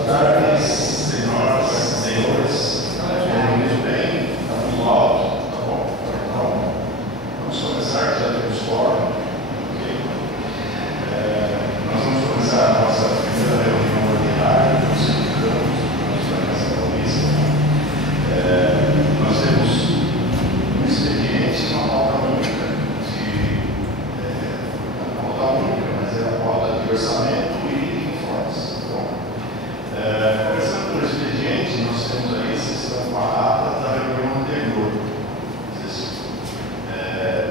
Boa tarde, senhoras, senhores. Muito bem, estamos alto, tá bom? Então, vamos começar, já temos quórum. Nós vamos começar a nossa primeira reunião ordinária do Conselho de Paulista. Nós temos um expediente, uma pauta única, mas é a pauta de orçamento e informes. Começando pelo expediente, nós temos aí, vocês estão com a ata da reunião anterior.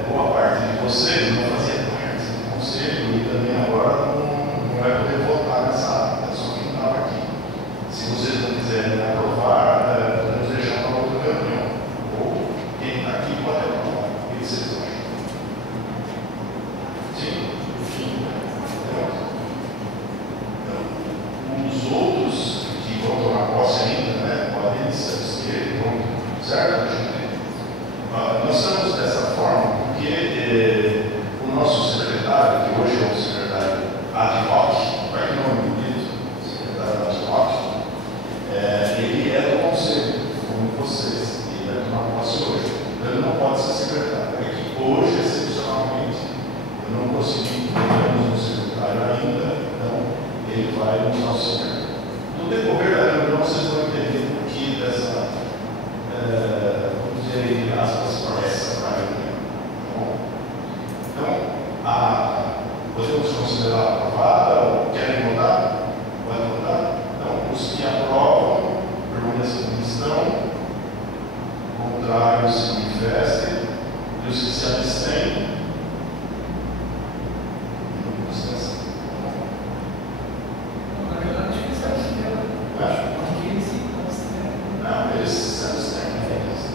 Boa parte de vocês não fazia parte do conselho e também agora não vai poder votar nessa ata, é só quem estava aqui. Se vocês não quiserem aprovar, podemos deixar para outra reunião. Ou quem está aqui pode aprovar. O que vocês acham? Sim? Os outros que vão tomar posse ainda, né, podem se abster, certo? Nós estamos dessa forma porque o nosso secretário, que hoje é o secretário ad hoc, vai que não é bonito, secretário ad hoc, ele é do conselho, como vocês, e ele vai tomar posse hoje. Então ele não pode ser secretário. É que hoje, excepcionalmente, eu não consegui termos um secretário ainda, então ele vai nos auxiliar. No decorrer da reunião, vocês vão entender um pouquinho dessa, vamos dizer, entre aspas, promessa para a reunião. Tá bom? Então, podemos considerar aprovada ou querem votar? Pode votar? Então, os que aprovam, permaneçam como estão, contrários se manifestem, e os que se abstêm, eles se abstêm.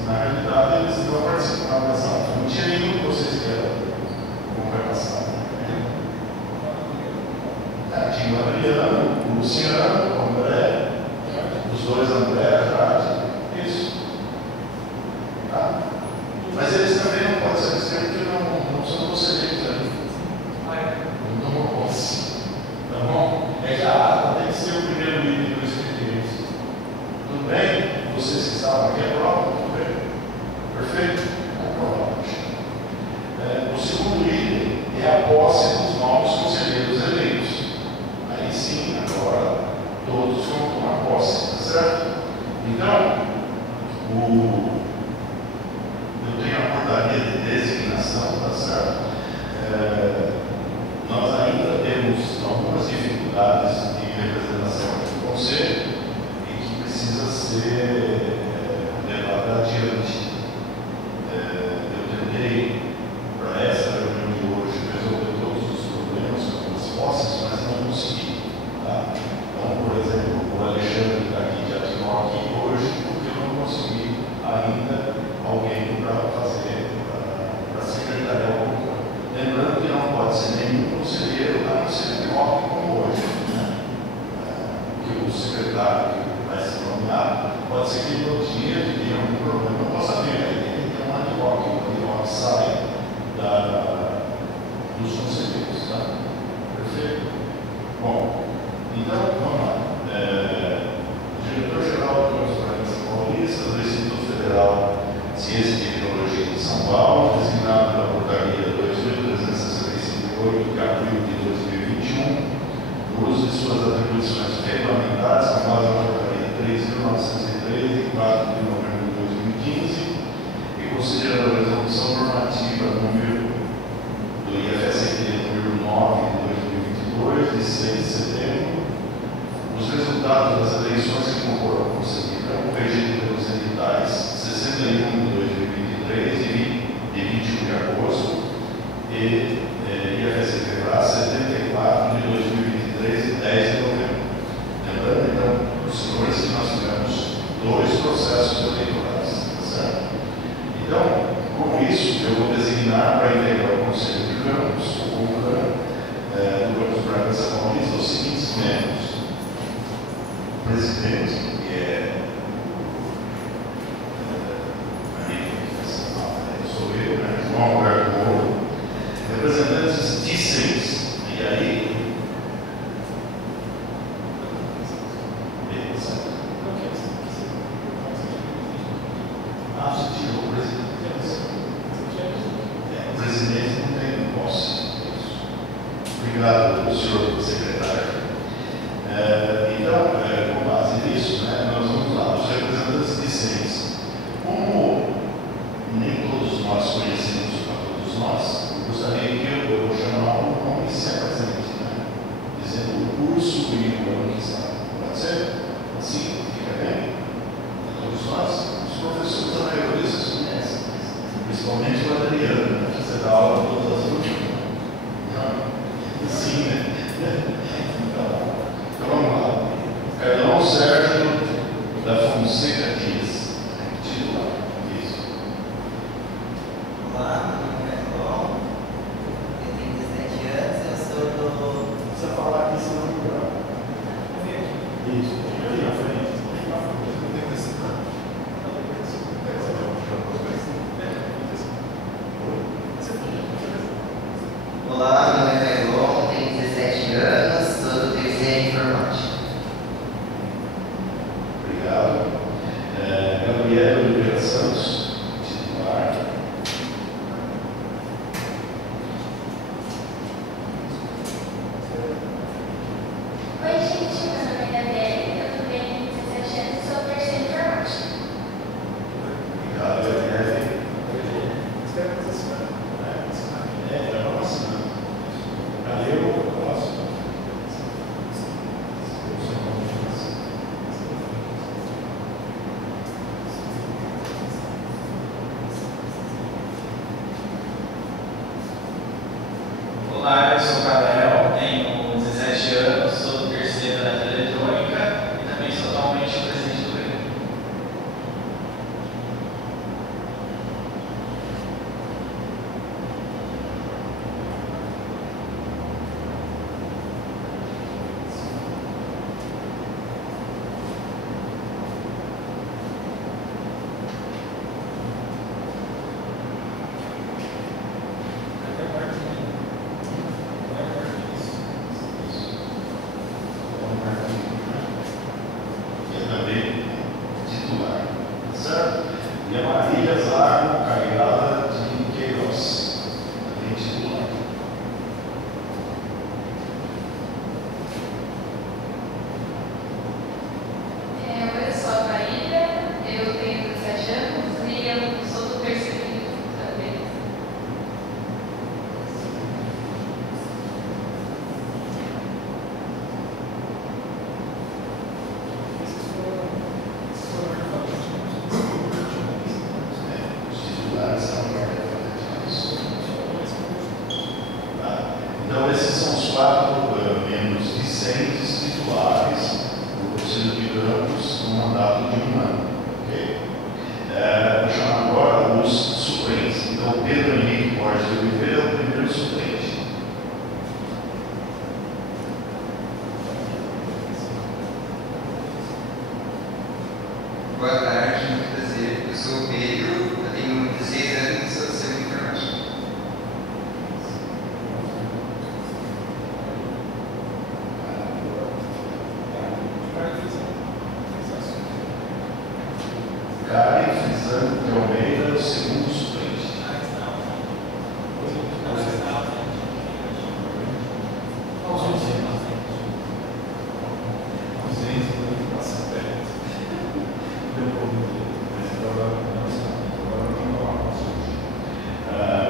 Na realidade, eles não participaram dessa ata. Não tinha nenhum que vocês queiram como vai passar. Tinha o Adriano, o Luciano, o André, os dois André, Jade, isso. Tá? Mas eles também não podem se abster porque não são conselheiros ali. Não tomam posse. Tá bom? É que a ata tem que ser o primeiro item do expediente. Tudo bem? Vocês que estavam aqui aprovam? Tudo bem? Perfeito? Aprovamos. O segundo item é a posse dos novos conselheiros eleitos. Aí sim, agora todos vão tomar posse, tá certo? Então, eu tenho a portaria de designação, tá certo? Nós ainda temos algumas dificuldades de representação do conselho e que precisa ser levada adiante. Eu tentei, para essa reunião de hoje, resolver todos os problemas com as posses, mas não consegui. Tá? Então, por exemplo, o Alexandre está aqui, já atinou aqui hoje, porque eu não consegui ainda alguém para fazer, para secretariar o controle. Lembrando que não pode ser nenhum conselheiro, a não ser de ordem como hoje. Né? Que o secretário que vai ser nomeado pode ser que no dia de ter algum problema, não possa vir, ele tem que ter um ad hoc, o ad hoc sai dos conselheiros. Tá? Perfeito? Bom, então vamos lá. Diretor-geral do Conselho Paulista, do Instituto Federal de Ciência e Tecnologia de São Paulo, designado pela portaria 2368 de abril de 2021, no uso de suas atribuições regulamentares, com base na portaria 3.903 de 4 de novembro de 2015, e considerando a resolução normativa número do IFST número 9 de 2022, de 6 de setembro, os resultados das eleições que concorram ao Conselho corrigido pelos editais 61 de 2023 e 21 de agosto e IFST 74 de 2023 e 10 de novembro. Lembrando, então, os senhores, que nós tivemos 2 processos eleitorais. Tá certo? Então, com isso, eu vou designar para integrar o Conselho de Campos, o do Campos Bragança Paulista, os seguintes membros: presidente, que é sou eu, né? João Alberto Moro, representantes discentes, e aí o senhor secretário. Então, com base nisso, né, nós vamos lá, os representantes discentes. Como nem todos nós conhecemos a todos nós, eu gostaria que eu vou chamar o nome que se apresente, né? Dizendo o curso e o ano que está. Pode ser? Assim, fica bem? Todos nós, os professores da maioria vocês conhecem, principalmente o Adriano, né? Você dá aula todas as últimas. Não? Sim, né? Então vamos lá. Carlão Sérgio da Fonseca Dias, titular. Isso. Olá, meu nome é Carlão, eu tenho 17 anos, eu sou do... Precisa falar aqui, senão não grava. Isso, aqui na frente. Olá, meu nome é Carlão, tenho 17 anos, sou do TC Informática. Obrigado. Gabriela Oliveira Santos, titular. Oi, gente, meu nome é Gabriela, eu também tenho 17 anos e sou do terceiro informática. Obrigado, Gabriela. Olá, eu sou o Gabriel, tenho 17 anos, sou do terceiro da eletrônica e também sou atualmente o presidente do Grêmio. Titular, certo? E a Marília Zago Carregada de Queiroz, também titular. Eu sou a Marília, eu tenho 17 anos e eu sou do terceiro também. Os titulares são guarda-fatos. Então, esses são os 4 membros discentes titulares do Conselho de Campos no mandato de 1 ano. Ok? Vou chamar agora os suplentes. Então, Pedro Henrique Borges de Oliveira é o primeiro suplente. Boa tarde, muito prazer, eu sou o Pedro, eu tenho 16 anos e sou do Centro Informática. Karen Frisano de Almeida, o segundo suplente.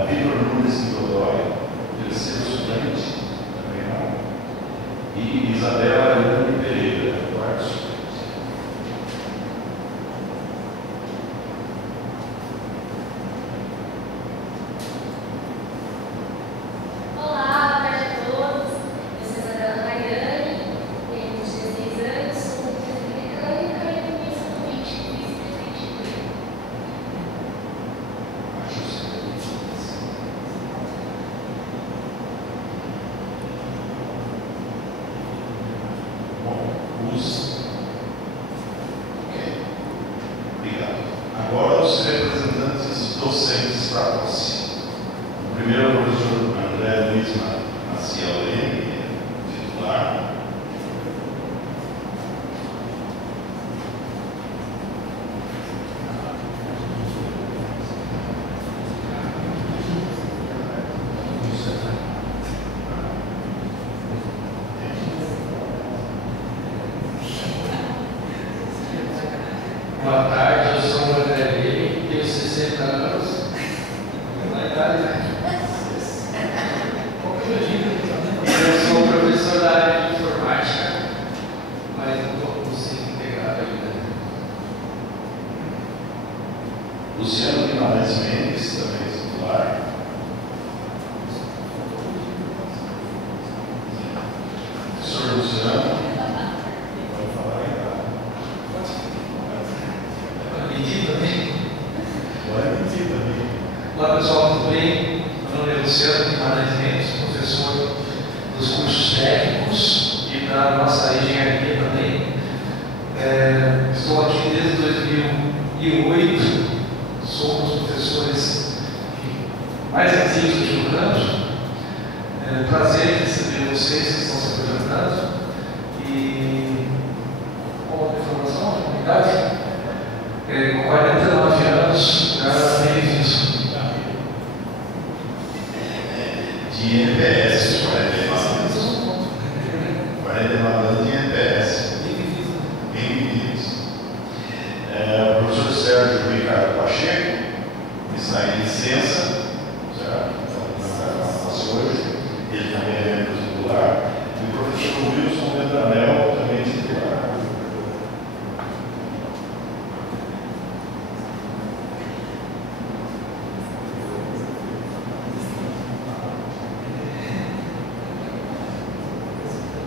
Vitor Nunes de Godoy, terceiro suplente, também não. E Isabela Ariane Pereira, quarto suplente. Olá, boa tarde a todos. Eu sou a Isabela Rayane, tenho 16 anos, sou do terceiro mecânica e também sou atualmente vice-presidente do Grêmio. Acho bom, ok. Obrigado. Agora os representantes docentes para a posse. O primeiro é o professor André Luiz Maciel Leme, titular. Boa tarde, eu sou o André Leme, tenho 60 anos. Na idade, né? Eu sou professor da área de informática, mas não estou conseguindo integrar ainda. Luciano Guimarães Mendes, também titular. Professor Luciano. Pode falar aí, cara. Mentir também. Pode mentir também. Olá pessoal, tudo bem? Meu nome é Luciano Guimarães Mendes, professor dos cursos técnicos e da nossa engenharia também. Estou aqui desde 2008, sou um dos professores mais antigos aqui no campus. Prazer em receber vocês que estão se apresentando. E qual a informação? A idade? Com 49 anos, já tenho isso. De NPS, 49 anos. 49 anos de NPS. Bem vividos. O professor Sérgio Ricardo Pacheco está em licença, certo? Então, não está hoje. Ele também é membro titular. E o professor Wilson Medranel também é titular.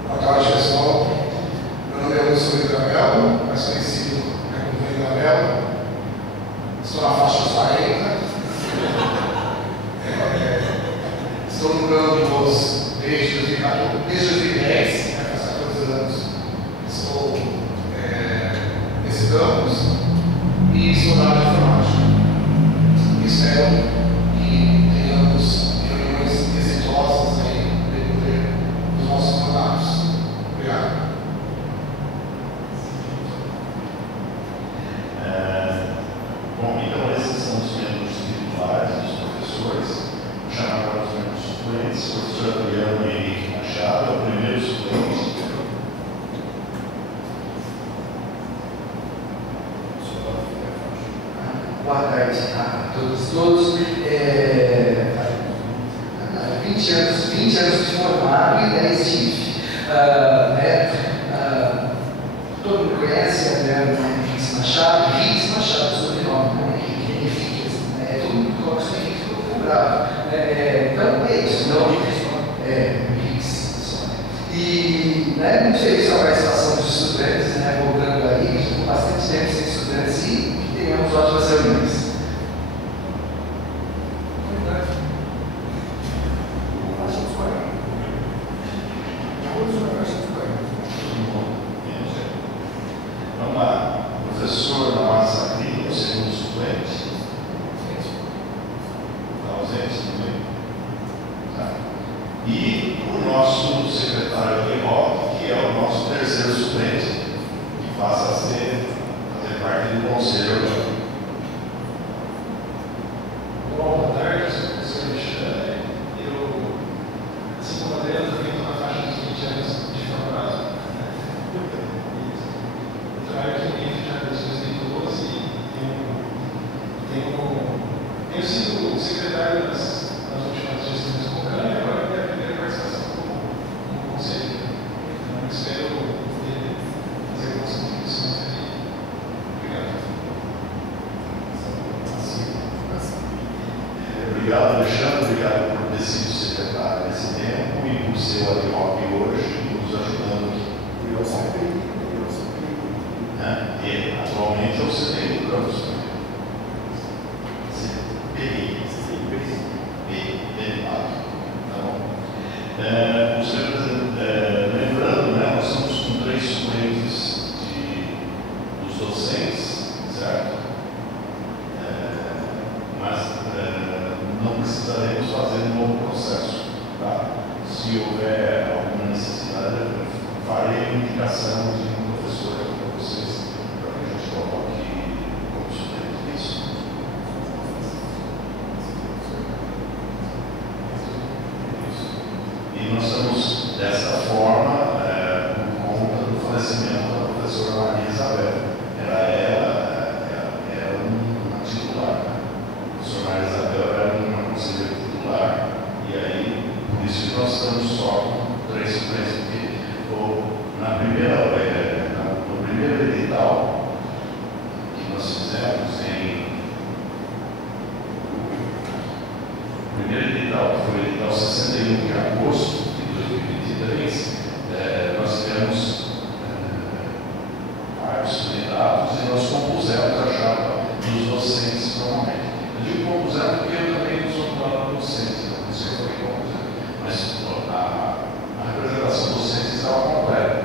Boa tarde, pessoal. Meu nome é Wilson Medranel, mais conhecido como Medranel. Estou na faixa dos 40. Estou no campus desde 2010, vai passar 14 anos. Estou nesse campus e sou da área de informática. Espero que tenhamos reuniões exitosas aí no decorrer dos nossos mandatos. Obrigado. Bom, então esses são os membros titulares, os professores. Vou chamar agora os membros suplentes. O professor Adriano Henrique Machado é o primeiro suplente. Boa tarde a todos. 20 anos de formado e 10 de IF. Todo mundo conhece Adriano Henrique Machado, sobrenome, não é Henrique, todo mundo coloca isso Henrique, ficou bravo. Então é isso, não Henrique só. E muito feliz com a participação dos estudantes, voltando aí, com bastante tempo sem estudantes e que tenhamos ótimas reuniões. Vamos lá. Professor Namassa Grilo, segundo suplente. Está ausente também. Tá. E o nosso secretário de voto, que é o nosso terceiro suplente, que passa a fazer parte do conselho agora. Boa tarde, sou o professor Alexandre. Eu, assim como a Adriana, também estou na faixa dos 20 anos de formado. Eu trabalho aqui dentro já desde 2012 e tenho sido secretário nas últimas gestões do COCAN e agora é a primeira participação como conselho. Então, espero poder fazer algumas contribuições aqui. Obrigado. Obrigado, Alexandre. Obrigado por ter sido secretário nesse tempo e por ser o ad hoc hoje, nos ajudando aqui. E atualmente é o CDI do campus. CPI. Tá bom. Lembrando, nós estamos com 3 suplentes dos docentes, certo? Mas não precisaremos fazer um novo processo. Tá? Se houver alguma necessidade, eu farei a indicação de um professor aqui para vocês, para que a gente coloque como suplente isso. E nós estamos dessa forma por conta do falecimento da professora Maria Isabel. Era ela no primeiro edital que nós fizemos o primeiro edital, que foi o edital 61 de agosto de 2023, nós tivemos vários candidatos e nós compusemos a chapa dos docentes normalmente. Eu digo compusemos porque eu também não sou do docente, não sei como compusemos, mas a representação docente estava completa.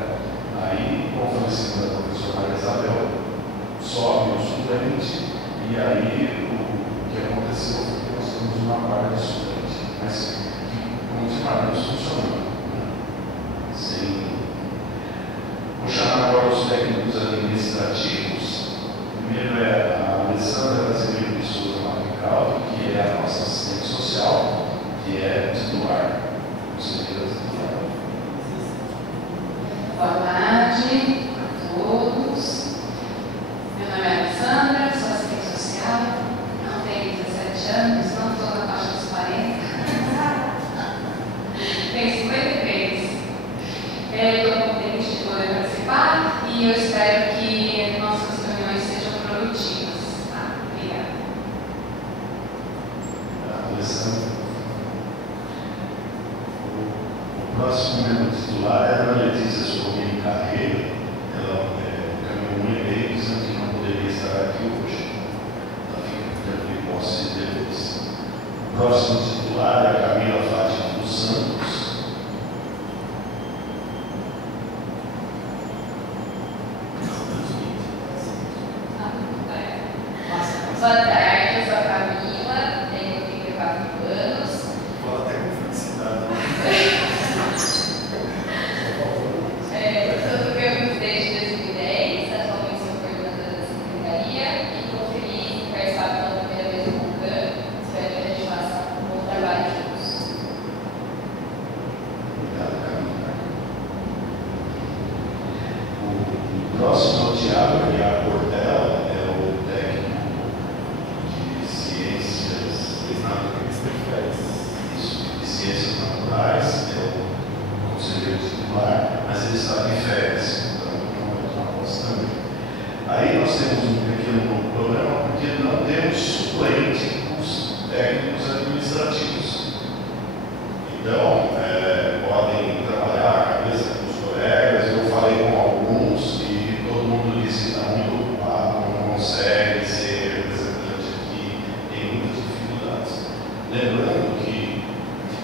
Aí, com o falecimento da professora Maria Isabel, sobe o suplente, e aí o que aconteceu foi que nós temos uma vaga de suplente, mas que continuaremos funcionando. Vou chamar agora os técnicos administrativos. Primeiro é a Alessandra Brasileiro de Souza Matrical, que é a nossa assistente social, que é titular. Conselheira titular. Boa tarde a todos. Meu nome é Alessandra, sou assistente social, não tenho 17 anos, não estou na faixa dos 40. Tenho 53. Estou contente de poder participar e eu espero que nossas reuniões sejam produtivas. Tá? Obrigada. Alessandra. O próximo membro titular é a Ana Letícia Sormini Carreira. Ela caminhou um e-mail dizendo que não poderia estar aqui hoje. Ela fica de posse depois. O próximo titular é a Camila Fátima dos Santos. Boa tarde, eu sou a Camila, tenho 34 anos. Fala até com felicidade. Sou do campus desde 2010, atualmente sou coordenadora da secretaria e estou feliz em participar pela primeira vez do CONCAN. Espero que a gente faça um bom trabalho juntos. Obrigado, Camila. O próximo é o Tiago Aguiar Portela, é o técnico de ciências de ciências naturais, é o conselheiro titular, mas ele está de férias, então não é uma posse também. Aí nós temos um pequeno problema, porque não temos suplente os técnicos administrativos. Então, podem trabalhar a cabeça com os colegas. Eu falei com alguns e todo mundo disse que está muito ocupado, não consegue ser representante aqui, tem muitas dificuldades. Lembrando que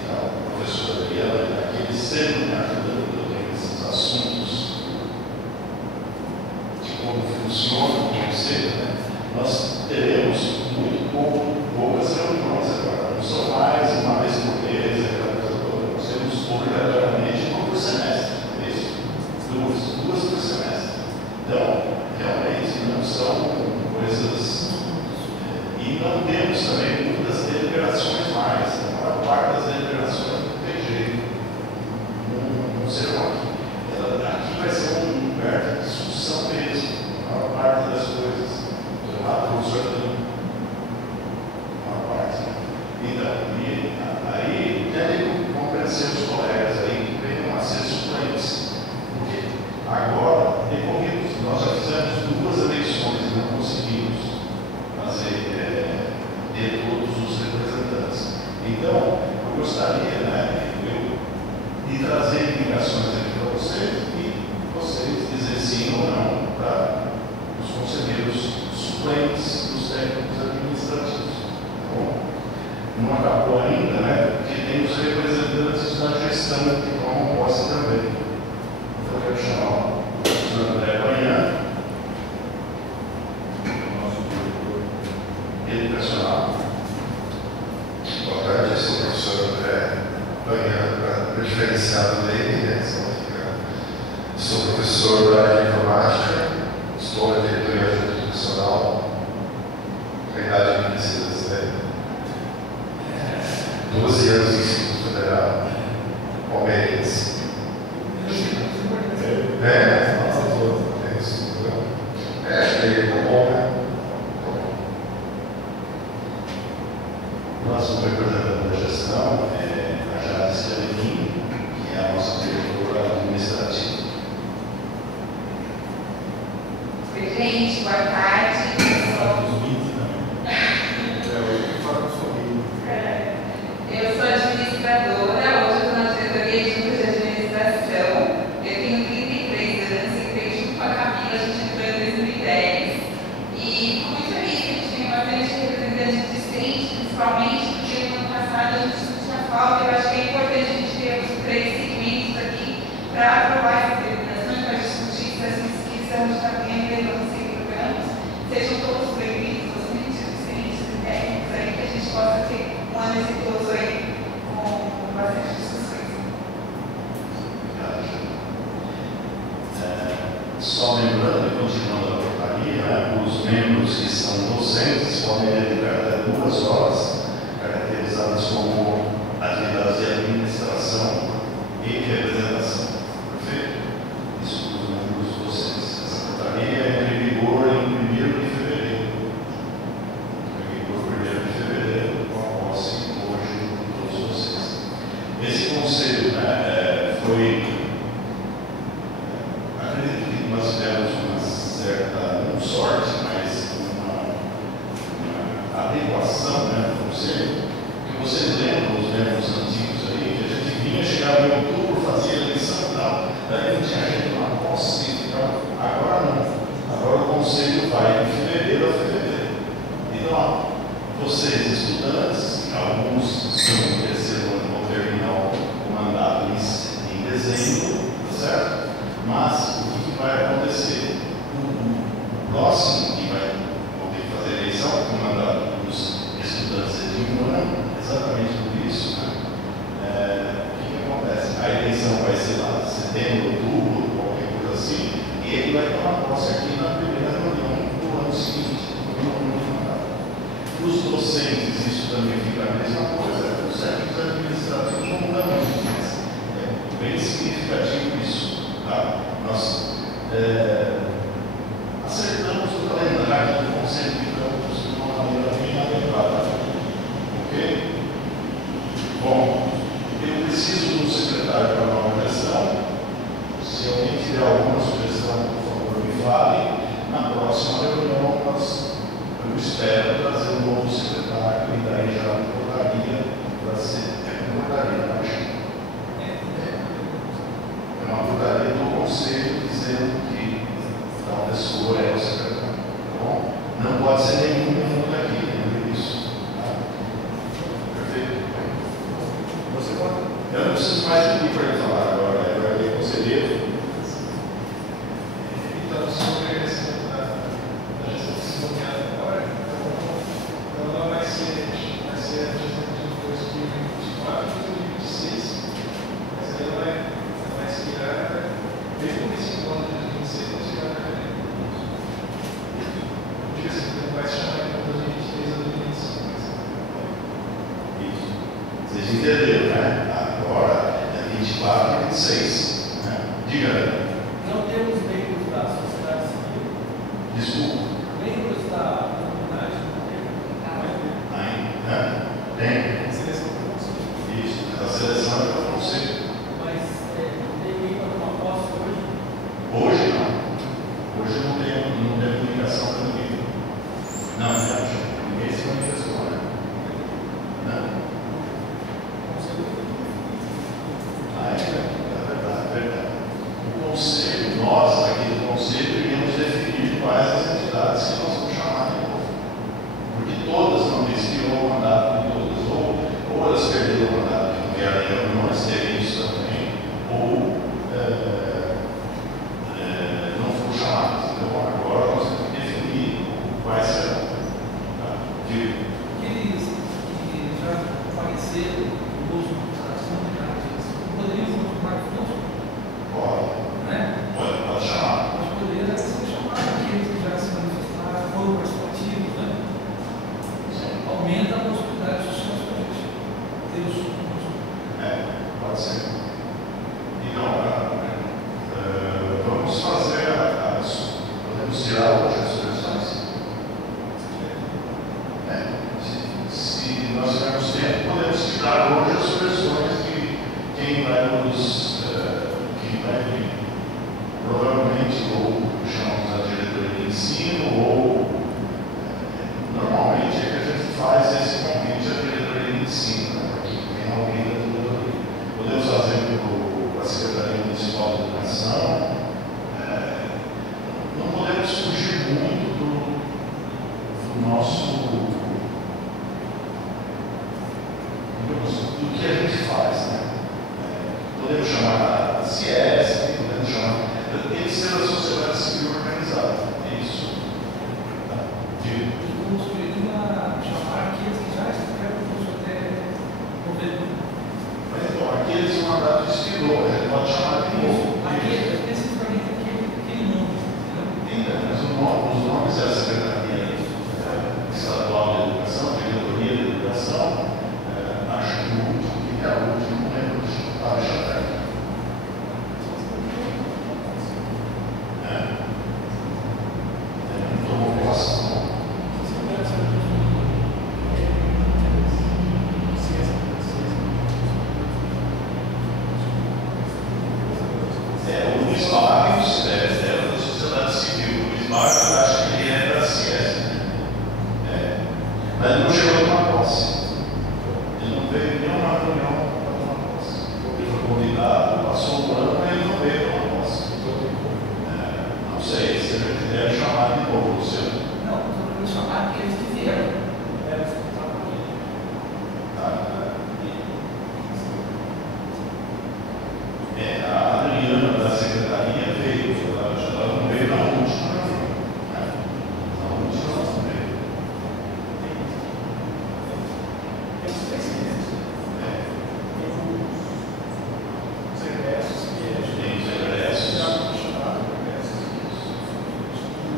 a professora Adriana está aqui, ele sempre me ajudando nesses assuntos de como funciona o conselho, né? Nós teremos muito poucas reuniões agora, não são mais uma vez por mês, nós temos obrigatoriamente uma por semestre, é isso? Duas por semestre. Então, realmente não são coisas. E não temos também muitas deliberações mais. A maior parte das deliberações não tem jeito. Não serão aqui. Aqui vai ser um lugar de discussão mesmo. A maior parte das coisas. Do lado do professor tem a maior parte. Então, aí tentem convencer os colegas aí que venham a ser suplentes. Porque agora, decorridos, nós já fizemos 2 eleições e não conseguimos fazer ter todos os representantes. Então, eu gostaria de trazer indicações aqui para vocês e vocês dizer sim ou não para os conselheiros suplentes dos técnicos administrativos. Bom, não acabou ainda, né? Porque tem os representantes da gestão que tomam posse também. Então, eu quero chamar o professor André Banhã, nosso diretor educacional. Boa tarde, eu sou o professor André Banhã, para diferenciado dele, né? Sou professor da área de informática, estou na diretoria educacional, a idade de precisa 12 anos em Instituto Federal, palmeirense. Bom, né? O próximo representante da gestão é a Jade Selemin, que é a nossa diretora administrativa. boa tarde. Eu sou administradora, hoje eu estou na diretoria de junta de administração. Eu tenho 33 anos e entrei junto com a Camila, a gente entrou em 2010. E fico muito feliz que a gente tem bastante representantes discentes, principalmente porque no ano passado a gente não tinha falta. Eu acho que é importante a gente ter os 3 segmentos aqui para aprovar essa determinação, para discutir se as inscrições de campanha e relevância e programas sejam todos bem-vindos, os discentes e técnicos aí, que a gente possa ter um ano exitoso aí com bastante discussões. Só lembrando e continuando a portaria, né, os membros que são docentes podem dedicar até 2 horas, caracterizadas como atividades de administração e representação. Perfeito? Isso para os membros docentes. Essa portaria entra em vigor em 1º de fevereiro. Em vigor 1º de fevereiro, com a posse hoje de todos vocês. Esse conselho, né, foi. Acredito que nós tivemos uma certa, não sorte, mas uma adequação, né, no conselho, que vocês lembram, os membros antigos aí, que a gente vinha, chegava em outubro, fazia eleição e tal, daí não tinha gente na posse, agora não. Agora o conselho vai de fevereiro a fevereiro. Então, ó, vocês estudantes, alguns estão no 3º ano, vão terminar o mandato em dezembro, tá certo? Mas o que vai acontecer? O próximo que vai poder fazer eleição, porque o mandato dos estudantes é de 1 ano, exatamente por isso, né? O que acontece? A eleição vai ser lá em setembro, outubro, qualquer coisa assim, e ele vai tomar posse aqui na primeira reunião do ano seguinte, no mandato. Para os docentes, isso também fica a mesma coisa, os serviços administrativos não mudam muito, mas é bem significativo isso. Tá? Nós acertamos o calendário do Conselho de Campos de uma maneira bem adequada. Ok? Bom, eu preciso de um secretário para a nova gestão. Se alguém tiver alguma sugestão, por favor, me fale. Na próxima reunião, eu espero trazer um novo secretário e daí já a portaria para ser portaria, acho. É uma portaria do Conselho dizendo que tal pessoa é o secretário. Tá bom? Não pode ser nenhum membro daqui, lembre disso. Tá? Perfeito? Você pode? Eu não preciso mais pedir para ele falar agora, agora ele é conselheiro. Então, sobre essa gestão agora, então ela vai ser a gestão de 2024 e 2026, mas ela vai expirar desde o início do ano de 2026 para chegar na cadeia. Diga assim, então vai se chamar de 2023 a 2025. Isso. Vocês entenderam, né? Agora é 24 e 26. Né? Diga aí. Não temos membros da sociedade civil. Desculpa. Membros da comunidade não tem. Ainda? Tem. Seleção do conselho. Isso. Mas a seleção é para o conselho. Mas tem ninguém para tomar posse hoje? Hoje não. Hoje não tem comunicação para ninguém. Não, ninguém se manifestou, né? Não. É verdade. O conselho, nós aqui do conselho, iríamos definir quais as entidades que nós vamos chamar de novo. Porque todas não expirou o mandato de todas, ou tem que ser a sociedade civil organizada. É isso. Tá? Chamar aqueles que já estiveram no curso até governo. Mas então, aqueles que o mandato expirou, ele pode chamar de novo. Especificamente aquele nome. Mas os nomes é a Secretaria Estadual de Educação, a Diretoria de Educação, acho que o último, que é o último, não lembro de já está. Não tomou posse, não. O Luiz Marcos é da sociedade civil. O Luiz Marcos, eu acho que ele é da CIES. Mas ele não chegou a tomar posse. Ele não veio nenhuma reunião para tomar posse. Ele foi convidado, passou um ano, mas ele não veio tomar posse. Não sei, se a gente deve chamar de novo, Luciano. Não, estou chamar aqueles que vieram. A Adriana da secretaria veio, ela não veio na última reunião. Na última ela não veio. Tem os presidentes. Tem os egressos que Tem os egressos. já foram chamados de egressos.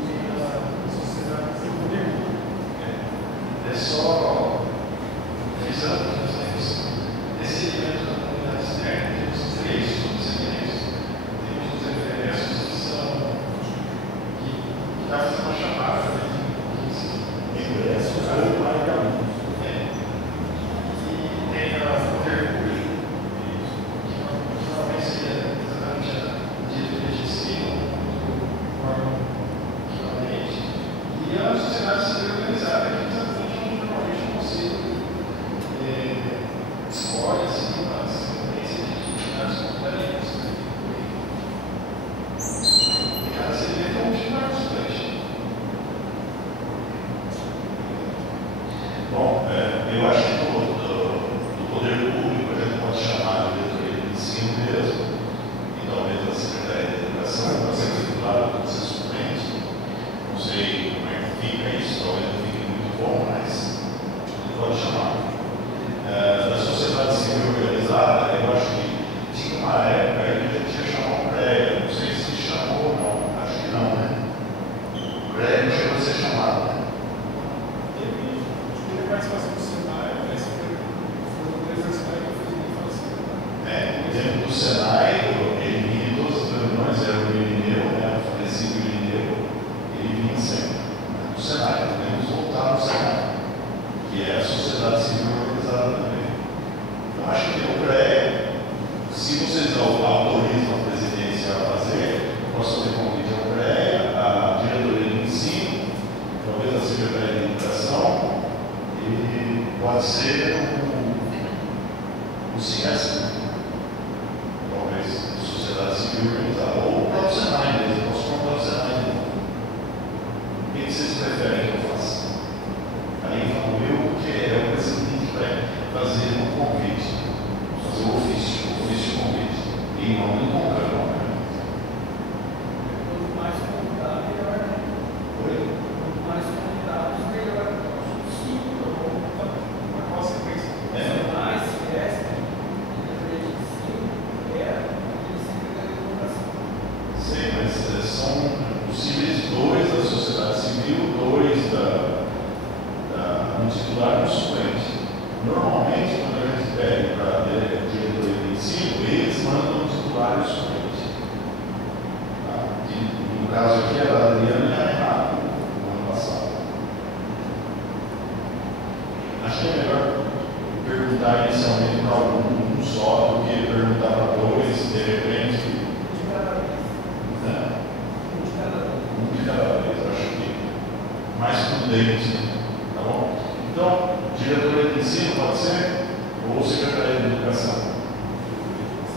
E a sociedade tem poder público. É só frisando esse elemento da comunidade externa, temos três subsegmentos. Temos os egressos que são que está fazendo uma chamada de egressos ou mais de alunos. E tem a poder público, que normalmente seria exatamente a diretoria de ensino, o órgão equivalente, e a sociedade civil organizada, que exatamente onde normalmente eu consigo escolhe assim, as tendências de atividades complementos. E cada segmento é um tipo mais estudante. Bom, eu acho que do poder público a gente pode chamar de diretoria de ensino mesmo, e talvez a Secretaria de Educação, para ser titular do Conselho Suplente. Não sei como é que fica isso, talvez não fique muito bom, mas a gente pode chamar. Da sociedade civil organizada, eu acho que tinha uma época aí que a gente ia chamar o CREA, não sei se chamou ou não, acho que não, né? O CREA não chegou a ser chamado, né? Teve participação do Senai, mas foi o presidente que fez uma infância. Dentro do Senai, ele vinha em todas as reuniões, era o Irineu, né? O falecido Irineu, ele vinha sempre. Do Senai, podemos voltar no Senai, que é a sociedade civil organizada também. Eu acho que o CREA, se vocês autorizam a presidência a fazer, posso ter convite ao CREA, a diretoria de ensino, talvez a Secretaria de Educação, e pode ser o CIES, talvez a sociedade civil organizada, ou o próprio Senai mesmo, posso contar o Senai de novo. O que vocês preferem que eu faça? Aí falo eu, porque é o presidente que vai fazer um convite, fazer o ofício convite, em nome do Concano. Quanto mais convidado, melhor, né? Oi? Quanto mais convidados, melhor. Sim, uma consequência. Mais, diretoria de ensino, aquele secretário de educação. Sei, mas são possíveis dois da sociedade civil, dois no titular e no suplente. Normalmente, quando a gente pede para a diretoria de ensino, eles mandam o titular e o suplente. Tá? No caso aqui era a Adriana e a Renata, no ano passado. Acho que é melhor perguntar inicialmente para um só do que perguntar para dois, de repente. Um de cada vez, acho que mais prudente, tá bom? Então, diretoria de ensino pode ser? Ou secretaria de educação?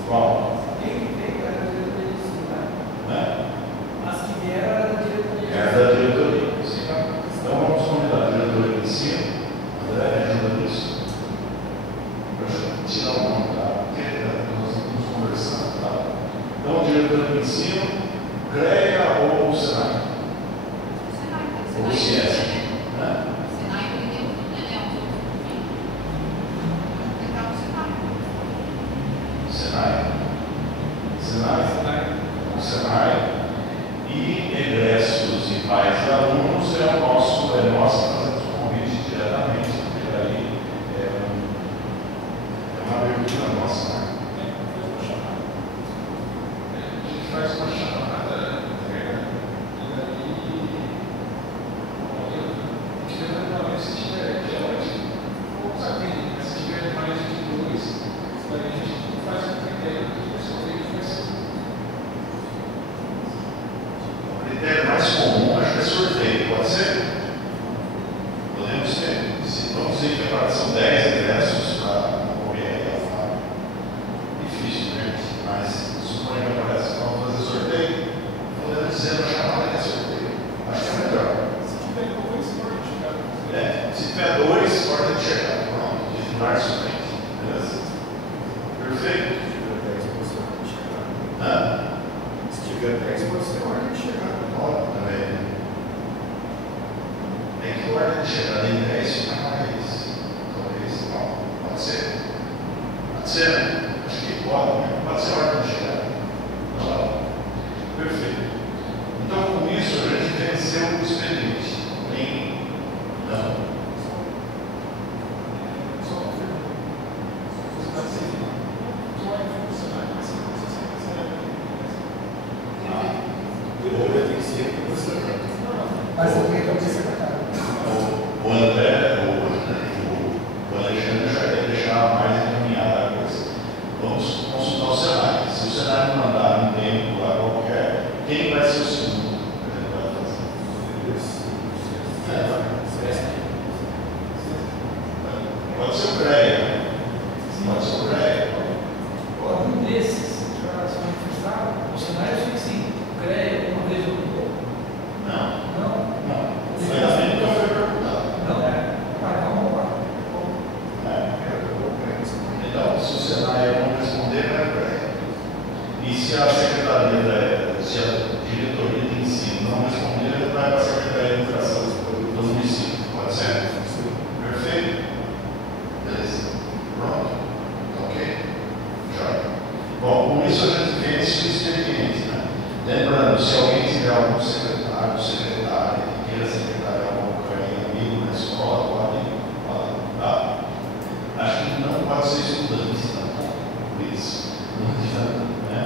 Qual? Quem que veio era a diretoria de ensino, né? As que vieram era da diretoria. Era da diretoria, sim. Então vamos convidar a diretoria de ensino. André, me ajuda nisso? Para tirar o nome, tá? Porque nós estamos conversando, tá? Então, diretoria de ensino, ciência. Né? Senai e egressos e pais de alunos é nós que fazemos o convite diretamente, porque aí é uma abertura nossa, né? A gente faz uma chamada, e se tiver, que é ótimo, vamos abrir, mas se tiver mais de 2, daí a gente faz um critério que o sorteio vai ser. O critério mais comum acho que é sorteio, pode ser? Podemos ter. Vamos dizer que agora são 10 ingressos para a OBR. Difícil, né? Mas suponho que aparece que vamos fazer sorteio. Podemos dizer na chamada que é sorteio. Acho que é melhor. Se tiver 2, ordem de chegada. Pronto, titular suplente. Beleza? Perfeito? Se tiver 10, pode ser ordem de chegada. Ó, também. Tem que ordem de chegada em 10 fica mais. Talvez. Não, pode ser. Pode ser, né? Acho que pode, né? Pode ser ordem de chegada. Tá. Perfeito. Então, com isso, a gente venceu o expediente. Não. Mas eu tenho que dizer O Alexandre já quer deixar mais encaminhada a coisa. Vamos consultar o Senai. Se o Senai não mandar um tempo lá qualquer, quem vai ser o segundo? Pode ser o CREA. Pode ser o CREA. Algum desses já se manifestaram? O cenário é sim. CREA, uma vez ou outra. Não. O treinamento nunca foi perguntado. Não? Vamos lá. Então, se o Senai não responder, vai para ele. E se a secretaria, se a diretoria de ensino não responder, vai para a Secretaria de Educação do município. Pode ser? Perfeito? Beleza. Pronto. Ok. Joia. Bom, com isso a gente vence o expediente, né? Lembrando, se alguém tiver algum secretário, secretária, que queira secretariar algum amigo na escola, pode, tá? Acho que não pode ser estudante, tá? Por isso. Não adianta, né?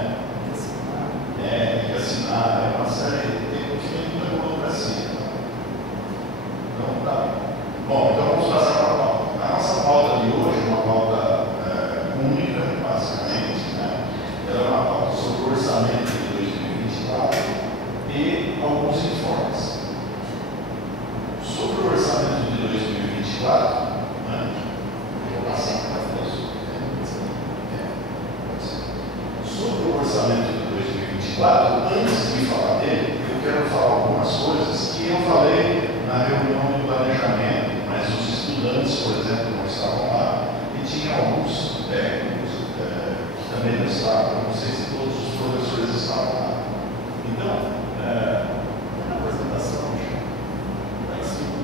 Tem que assinar, é uma série, tem muita burocracia. Então, tá. Bom, então vamos passar para a pauta. A nossa pauta de hoje é uma pauta única, basicamente, né? Ela é uma pauta sobre o orçamento de 2024 e alguns informes. Sobre o orçamento de 2024, né? Eu vou passar para isso. Sobre o orçamento de 2024, antes de falar dele, eu quero falar algumas coisas que eu falei na reunião de planejamento, mas os estudantes, por exemplo, não estavam lá, e tinha alguns técnicos que também não estavam, não sei se todos os professores estavam lá. Então, a apresentação lá em cima.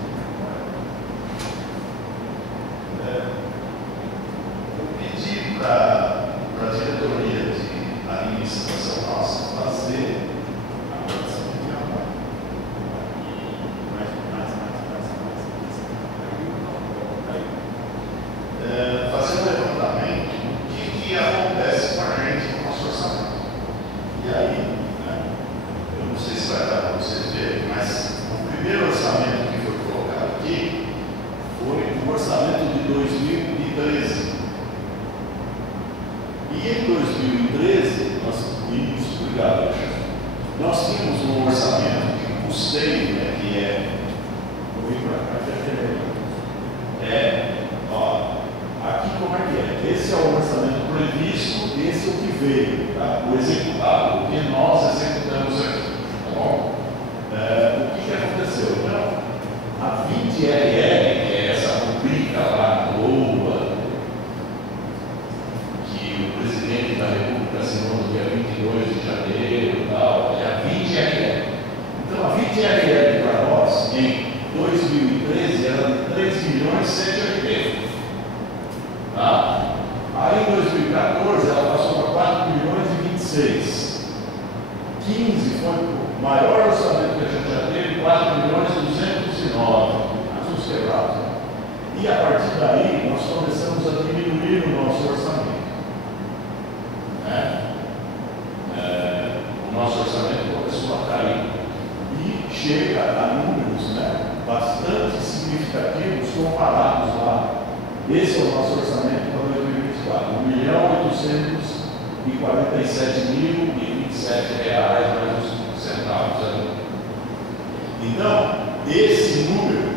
Eu pedi para a diretoria de administração nossa fazer a apresentação de trabalho. Fazer um levantamento do que acontece com a gente no nosso orçamento. E aí, né, eu não sei se vai dar para vocês verem, mas o primeiro orçamento que foi colocado aqui foi o orçamento de 2013. E em 2013, nós tínhamos um orçamento de custeio, né, que aqui como é que é? Esse é o orçamento previsto, esse é o que veio, tá? O executado, o que nós executamos aqui, tá bom? O que aconteceu? Então, a 20RL, que é essa rubrica lá na Lua, que o presidente da República assinou no dia 22 de janeiro e tal, é a 20RL. Então, a 20RL para nós, em 7,80. Tá? Aí em 2014 ela passou para 4 milhões e 26. 15 foi o maior orçamento que a gente já teve, 4 milhões e 209. Assuntos quebrados. E a partir daí nós começamos a diminuir o nosso orçamento. Né? O nosso orçamento começou a cair e chega a números, né, bastante significativos comparados lá. Esse é o nosso orçamento para 2024, R$ 1.847.027 mais os centavos ali. Então, esse número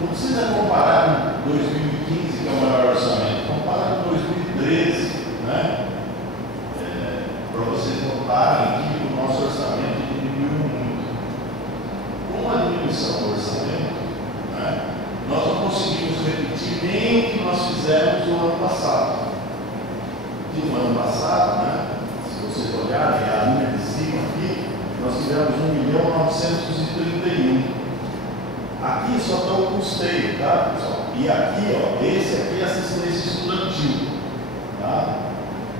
não precisa comparar com 2015, que é o maior orçamento, compara com 2013, né? Para vocês notarem que o nosso orçamento diminuiu muito. Com a diminuição do orçamento, né, nós não conseguimos repetir nem o que nós fizemos no ano passado. E no ano passado, né, se vocês olharem a linha de cima aqui, nós tivemos 1.931.000. Aqui só está o custeio, tá, pessoal? E aqui, ó, esse aqui é assistência estudantil. Tá?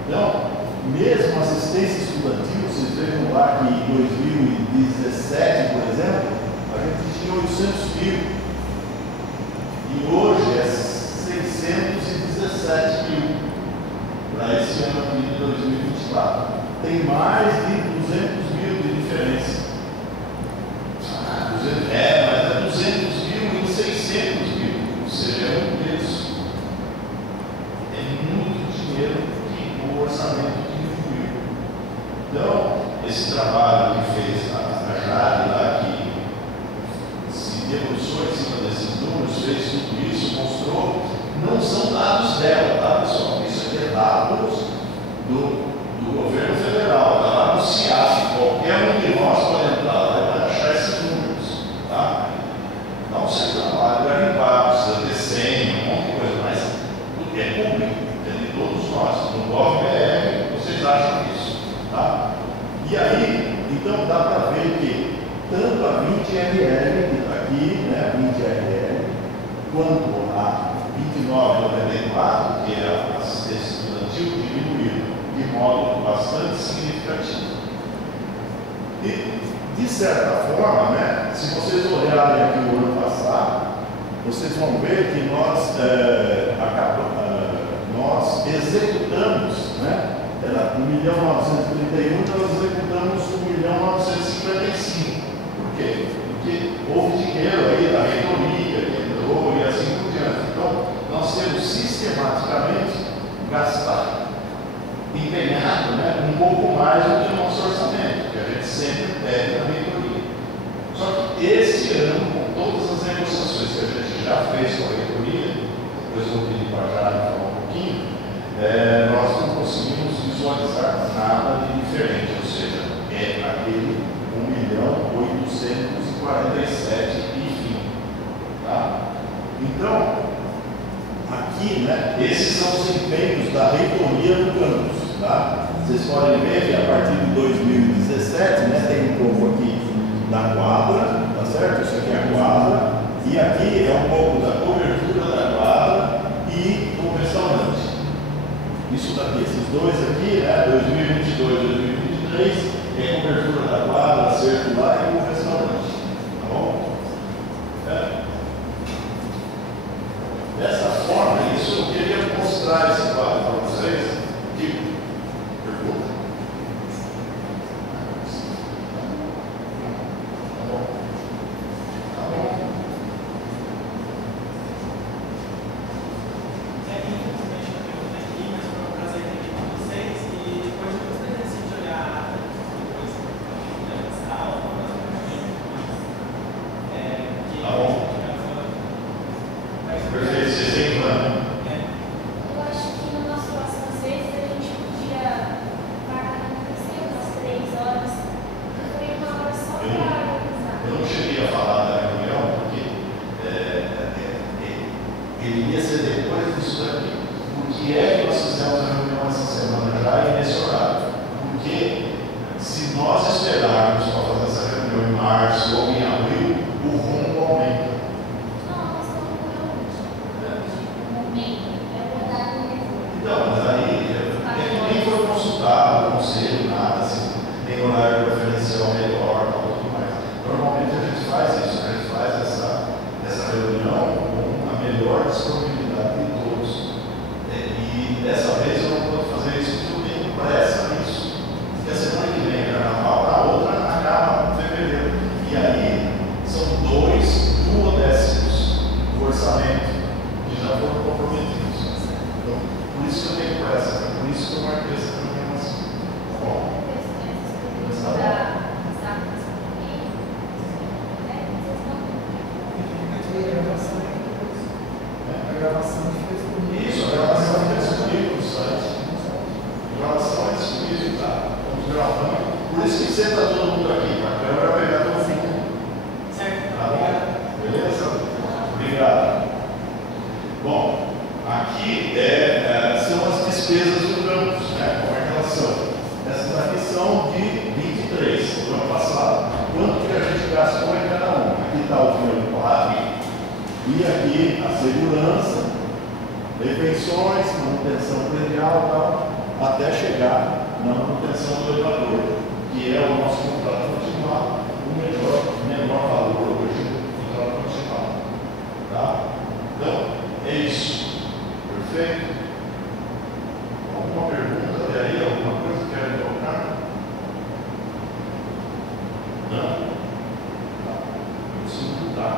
Então, mesmo assistência estudantil, vocês vejam lá que em 2017, por exemplo, a gente tinha 800 mil. E hoje é 617 mil para esse ano aqui de 2024. Tem mais de 200 mil de diferença. Mas é 200 mil em 600 mil. Ou seja, é um terço. É muito dinheiro que o orçamento diminuiu. Então, esse trabalho que fez a Jade lá, que se debruçou em cima desses números, fez tudo isso, mostrou, não são dados dela, tá, pessoal? Isso aqui é dados do governo federal, está lá no CIAF. Qualquer um de nós pode entrar lá e vai achar esses números, tá? Então, você trabalha, garimpar, precisa ter senha, um monte de coisa, mas tudo é público, é de todos nós. No GovBR, vocês acham isso, tá? E aí, então dá para ver que tanto a 20RL, que está aqui, né, a 20RL, quanto a 2994, que é a assistência estudantil, diminuíram de modo bastante significativo. E, de certa forma, né, se vocês olharem aqui o ano passado, vocês vão ver que nós executamos, né, era 1.931.000, nós executamos 1.955.000. Por quê? Porque houve dinheiro aí da reitoria que entrou e assim por diante. Então, nós temos sistematicamente gastado, empenhado, né, um pouco mais do que o nosso orçamento, que a gente sempre pede na reitoria. Só que esse ano, com todas as negociações que a gente já fez com a reitoria, depois eu vou pedir para a Jade falar um pouquinho, nós não conseguimos visualizar nada de diferente, ou seja, é aquele 1.847.000 enfim. Tá? Então, aqui, né, esses são os empenhos da reitoria do campus. Tá? Vocês podem ver que a partir de 2017, né, tem um pouco aqui da quadra, tá certo? Isso aqui é a quadra, e aqui é um pouco da cobertura da quadra e do restaurante. Isso daqui, esses dois aqui, né, 2022 e 2023, é cobertura da quadra, circular e o restaurante. Tá bom? Dessa forma, isso eu queria mostrar esse quadro para vocês. Pergunta? Tá bom? Tá bom? Perfeito, vocês têm plano? Eu acho que nas próximas vezes a gente podia parar umas 3 horas. Foi uma hora só para organizar. Eu não cheguei a falar da reunião, porque ele ia ser depois disso daqui. Por que é que nós fizemos a reunião essa semana já e nesse horário? Porque se nós esperarmos para fazer essa reunião em março ou em abril, o rumo aumenta. Não, nós estamos com manusear melhor, tudo mais. Normalmente a gente faz isso, a gente faz essa reunião com a melhor disponibilidade de todos. E dessa vez eu não pude fazer isso porque eu tenho pressa nisso. Porque a semana que vem é carnaval, a outra acaba em fevereiro. E aí são 2 duodécimos do orçamento que já foram comprometidos. Então, por isso que eu tenho pressa, por isso que eu marquei essa reunião assim. Tá bom? Mas tá bom. A gravação foi disponível. Isso, a gravação é disponível no site. A gravação é disponível, tá? Estamos gravando. Por isso que senta todo mundo aqui, para a câmera pegar todo mundo. Certo. Tá bom? Beleza? Obrigado. Bom, aqui são as despesas do campus, né? Como é que elas são? Essas daqui são de 23, do ano passado. Quanto que a gente gastou em cada um? Aqui está o dinheiro do PAB. E aqui a segurança, refeições, manutenção predial e tal, até chegar na manutenção do elevador, que é o nosso contrato continuado, o menor valor hoje do contrato continuado. Tá? Então, é isso. Perfeito? Alguma pergunta até aí? Alguma coisa que querem colocar? Não? Tá. Eu preciso mudar.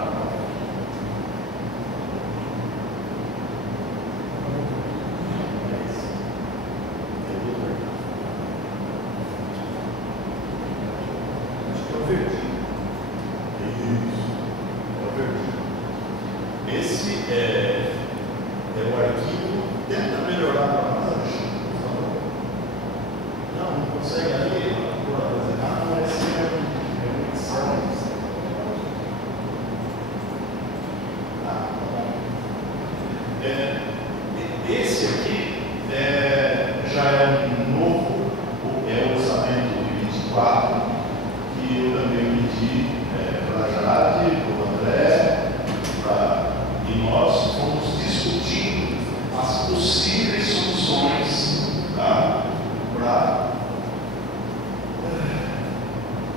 Esse é o arquivo. Tenta melhorar para nós, por favor. Não consegue ali? Não, esse é um Excel. Esse aqui já é um novo, é o orçamento de 24, que eu também pedi para a Jade, para o André, e nós fomos discutindo as possíveis soluções, tá? Para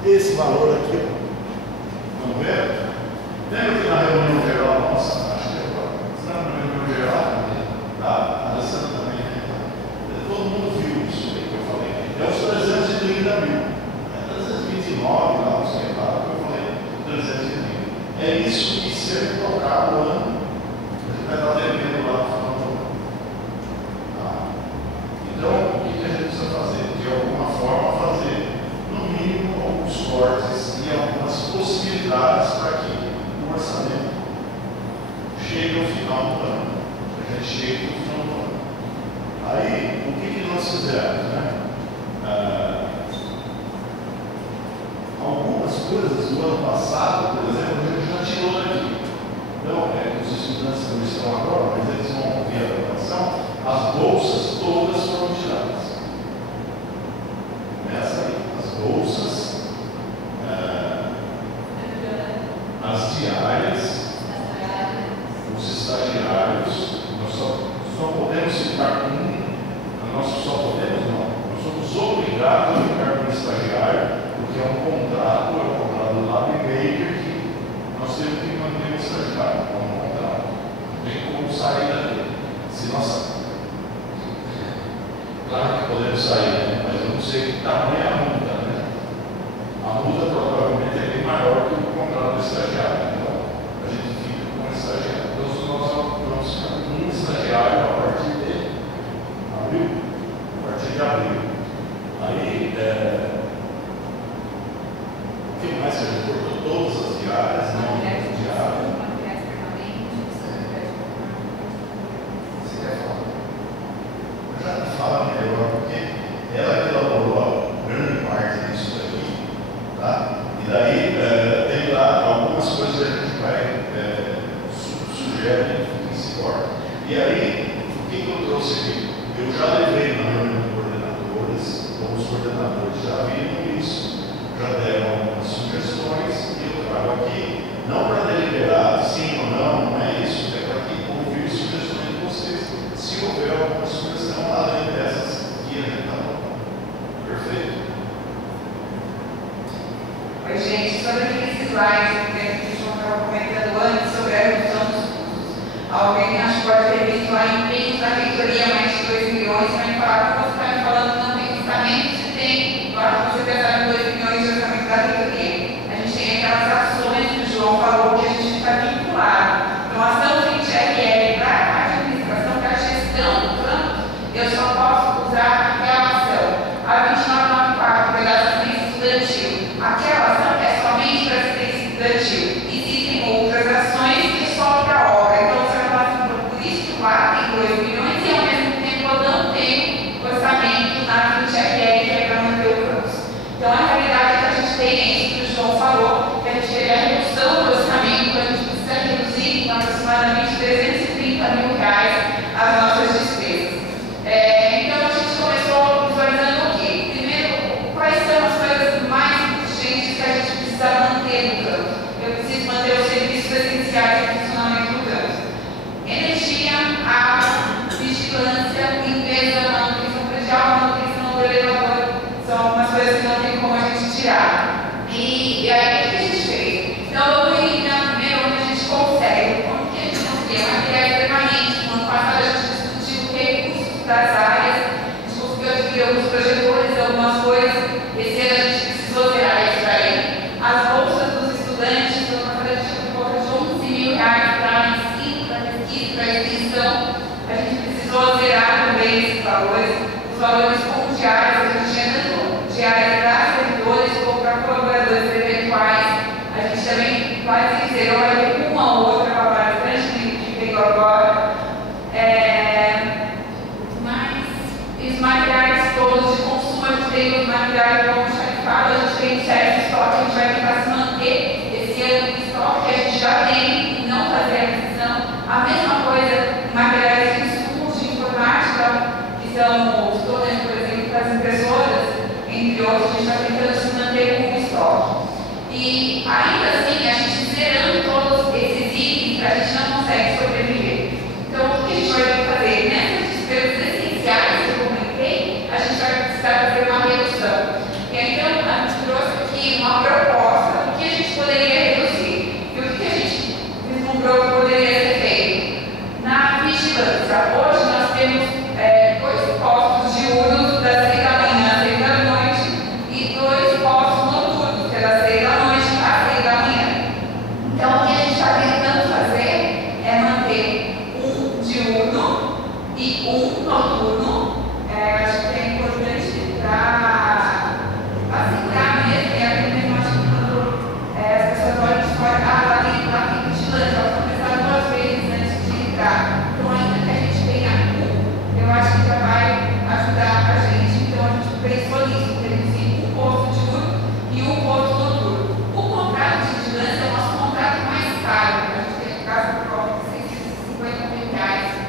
esse valor aqui. Vamos ver? Lembra que na reunião geral nossa, acho que agora, na reunião geral, tá? A Alessandra também, né? Todo mundo viu isso aí que eu falei. É os 330 mil. 329, lá, não sei lá, que eu falei, 330 mil. É isso que se ele colocar o ano, a gente vai estar devendo lá no final do ano. Tá? Então, o que a gente precisa fazer? De alguma forma, fazer, no mínimo, alguns cortes e algumas possibilidades para que o orçamento chegue ao final do ano. A gente chegue ao final do ano. Aí, o que nós fizemos, né? Algumas coisas do ano passado, por exemplo, a gente já tirou daqui. Então, os estudantes não estão agora, mas eles vão ouvir a gravação, as bolsas todas foram tiradas. Começa aí, as bolsas, as diárias, os estagiários, nós só podemos ficar com um, nós somos obrigados a ficar com um estagiário, porque é um contrato do Lab Maker que nós temos que manter o estagiário como contrato. Não tem como sair daqui. Se nós, claro que podemos sair, né? Mas eu não sei que tamanho é a multa, né? A multa provavelmente é bem maior que o contrato do estagiário. Então, a gente fica com o estagiário. Então, nós vamos ficar com um estagiário a partir de abril. A partir de abril. Aí, o que mais que a gente cortou? Todas as diárias, não diárias. Você quer falar? Eu já te falo melhor, porque ela que elaborou a grande parte disso daqui, tá? E daí tem lá algumas coisas que a gente vai sugere que se corta. E aí, o que eu trouxe aqui? Eu já levei na reunião de coordenadores, como os coordenadores já viram isso, já deram algumas sugestões, e eu trago aqui, não para deliberar sim ou não, não é isso, é para que ouvir sugestões de vocês, se houver alguma sugestão além dessas que a gente está falando. Perfeito? Oi, gente, sobre aquele slide que a gente estava comentando antes sobre a redução dos custos. Alguém acho que pode ter visto lá em empenhos da reitoria mais de 2 milhões, vai falar que você está me falando que não tem orçamento, se tem, agora você pensar em 2 milhões de orçamento da reitoria. A gente tem aquelas ações que o João falou que a gente está vinculado. Então, a ação do ITRL para a administração, para a gestão do campo, eu só posso usar aquela ação. A 2994, que é da assistência estudantil. Aquela ação é somente para assistência estudantil. Existem outras ações que só para a obra. Então, você vai falar assim, por isso lá tem 2 milhões e ao mesmo tempo eu não tenho orçamento na ITRL, que é para manter o campus. Então, a realidade é que a gente tem isso que o João falou, que a gente teve a redução do orçamento, a gente precisa reduzir em aproximadamente R$330 mil as nossas despesas. Então, a gente começou visualizando o quê? Primeiro, quais são as coisas mais urgentes que a gente precisa manter no campo? Eu preciso manter os serviços essenciais de funcionamento do campo. Energia, água, vigilância, limpeza, manutenção predial, manutenção do elevador, são algumas coisas que não tem como a gente tirar. E aí, o que a gente fez? Então, vamos eliminar primeiro onde a gente consegue. Como que a gente conseguia? Materiais permanentes. No ano passado, a gente discutiu recursos das áreas, a gente conseguiu adquirir alguns projetores, algumas coisas. Esse ano a gente precisou zerar isso aí. As bolsas dos estudantes, no ano passado, a gente teve por volta de R$11 mil para ensino, para pesquisa, para extensão. A gente precisou zerar também esses valores. Os valores com diários, a gente tinha tanto diários para servidores como para colaboradores eventuais. A gente também quase zerou, vai ter uma ou outra palavra grande que pegou agora. Mas os materiais todos de consumo, a gente tem os materiais, como a gente fala, a gente tem certo estoque, a gente vai tentar se manter esse ano de estoque que a gente já tem e não fazer a aquisição. A mesma coisa, materiais de insumos de informática, que são os tonems, por exemplo, das impressoras, entre outros, a gente está tentando se manter com o estoque. E ainda assim, a gente zerando todos esses itens, a gente não consegue sobreviver. Então, o que a gente vai ter que fazer? Nessas despesas essenciais que eu comentei, a gente vai precisar fazer uma redução. E aí, então, a gente trouxe aqui uma proposta do que a gente poderia reduzir. E o que a gente vislumbrou que poderia ser feito? Na vigilância. Hoje nós temos 2 postos diurnos das 6 da manhã às 6 da noite e 2 postos noturnos, que é das 6 da noite às 6 da manhã. Então, o que a gente está tentando fazer é manter um diurno e um noturno. Acho que é importante para assegurar mesmo, e aqui mesmo acho que quando as pessoas olham de fora, lá tem vigilante, elas vão pensar 2 vezes antes de entrar. Então, ainda que a gente tenha eu acho que já vai ajudar a gente. Então, a gente pensou nisso, reduzir um posto diurno e um posto noturno. O contrato de vigilância é o nosso contrato mais caro. A gente tem um caso por volta de R$650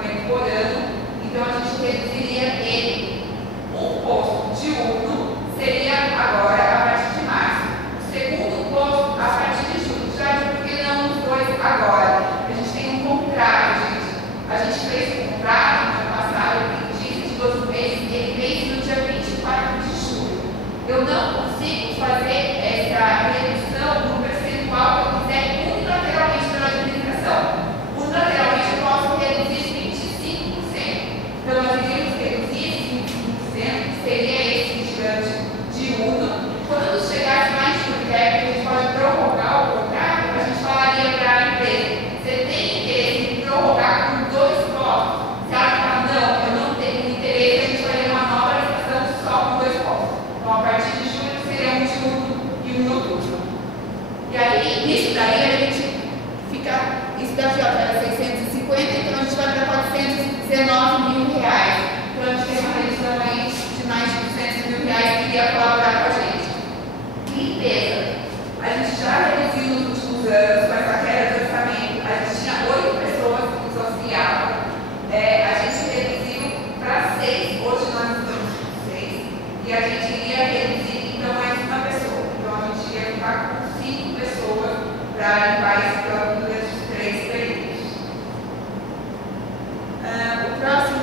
mil por ano. Então, a gente reduziria ele. Um posto diurno seria agora a partir de março. O segundo posto a partir de julho. Já por que não os 2 agora? A gente tem um contrato, gente. A gente fez um contrato no passado, de 12 meses, ele vence no dia 24 de julho. Eu não consigo fazer essa redução no percentual que eu quiser unilateralmente pela administração. Unilateralmente eu posso reduzir 25%. Então nós iríamos reduzir 25%, seria esse vigilante diurno. Quando chegasse mais de um tempo, a gente pode prorrogar o contrato, a gente falaria para a empresa: você tem interesse em prorrogar com 2 postos? Se ela falar, não, eu não tenho interesse, a gente vai ter uma nova licitação só com 2 postos. Então, a partir de julho, seria um diurno e um noturno. E aí, nisso daí, a gente fica, isso daqui ó, era 650, então a gente vai para R$419 mil. Então, a gente tem uma redução aí de mais de R$200 mil que iria colaborar com a gente. Limpeza. A gente já reduziu nos últimos anos, mas a queda de orçamento, a gente tinha 8 pessoas que nos auxiliavam. A gente reduziu para 6, hoje nós estamos com 6, e a gente iria reduzir então mais uma pessoa. Então a gente ia ficar com 5 pessoas para limpar esse campo durante os 3 períodos. O próximo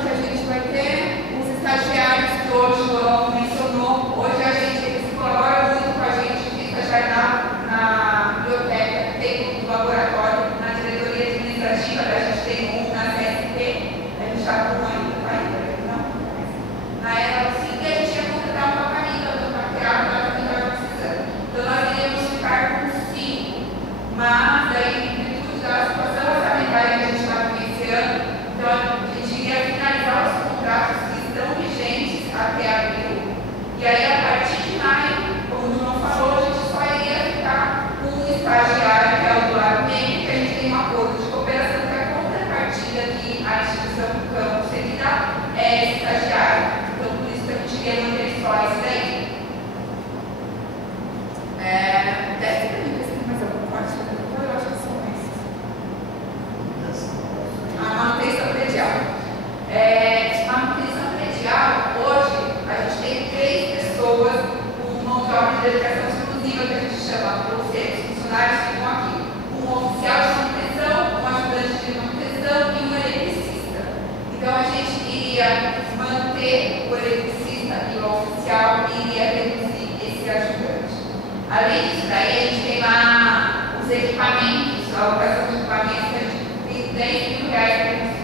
além disso, daí a gente tem lá os equipamentos, a alocação de equipamentos, que a gente tem 10 mil reais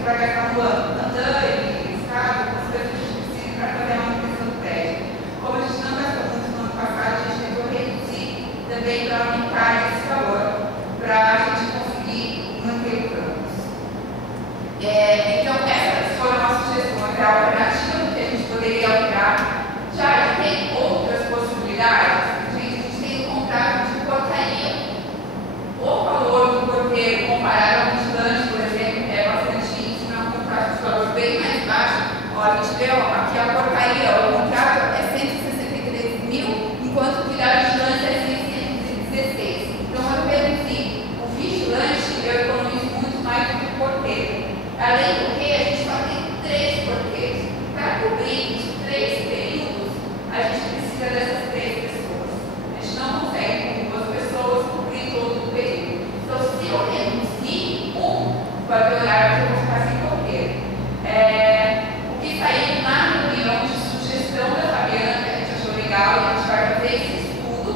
para gastar no ano. Andame, escada, as coisas que a gente precisa para fazer a manutenção do prédio. Como a gente não gastou muito no ano passado, a gente tentou reduzir também para aumentar esse valor, para a gente conseguir manter o campus. Então, essas foram as sugestões da alternativa que a gente poderia alterar. Já tem outras possibilidades. A gente tem um contrato de portaria. O valor do porteiro comparado ao vigilante, por exemplo, é bastante íntimo, é um contrato de valor bem mais baixo. Ó, a gente vê aqui a portaria, o contrato é 163 mil, enquanto que da vigilância é 116. Então, eu reduzi o vigilante, eu economizo muito mais do que o porteiro. Além do que, a gente só tem 3 porteiros. Para cobrir os 3 períodos, a gente precisa dessas 3 pessoas. A gente não consegue, com 2 pessoas, cobrir todo o período. Então, se eu reduzir vai ter horário que eu vou ficar sem porteiro. O que saiu na reunião de sugestão da Fabiana, que a gente achou legal, e a gente vai fazer esse estudo,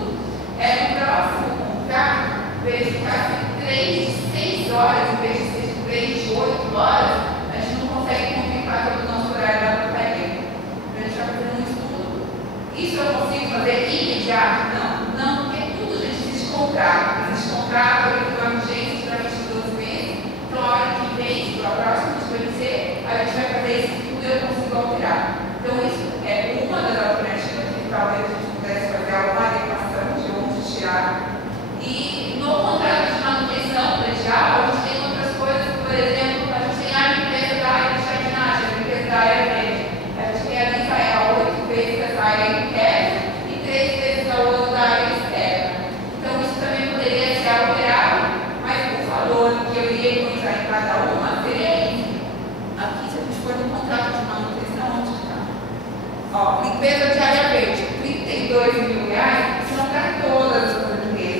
é no próximo contrato, verificar se 3 de 6 horas, em vez de ser 3 de 8 horas, a gente não consegue contemplar todo o nosso horário da portaria. A gente está fazendo um estudo. Isso eu consigo fazer imediato? Não, porque tudo a gente existe contrato. Existe contrato, eu tenho uma vigência para 22 meses. Então, a hora que vem, a próxima que vai dizer, a gente vai fazer esse estudo e eu consigo alterar. Então, isso é uma das alternativas que talvez a gente pudesse fazer alguma adequação de onde tirar. E no contrato de manutenção predial, a gente tem outras coisas, por exemplo, a gente tem a limpeza da área de jardinagem, a limpeza da área verde. A gente realiza ela 8 vezes essa área interna e 3 vezes ao ano da área externa. Então, isso também poderia ser alterado, mas o valor que eu iria encontrar em cada uma seria isso. Aqui, se a gente for no contrato de manutenção, onde está? Ó, limpeza de área verde, 32 mil reais, são para todas as limpezas.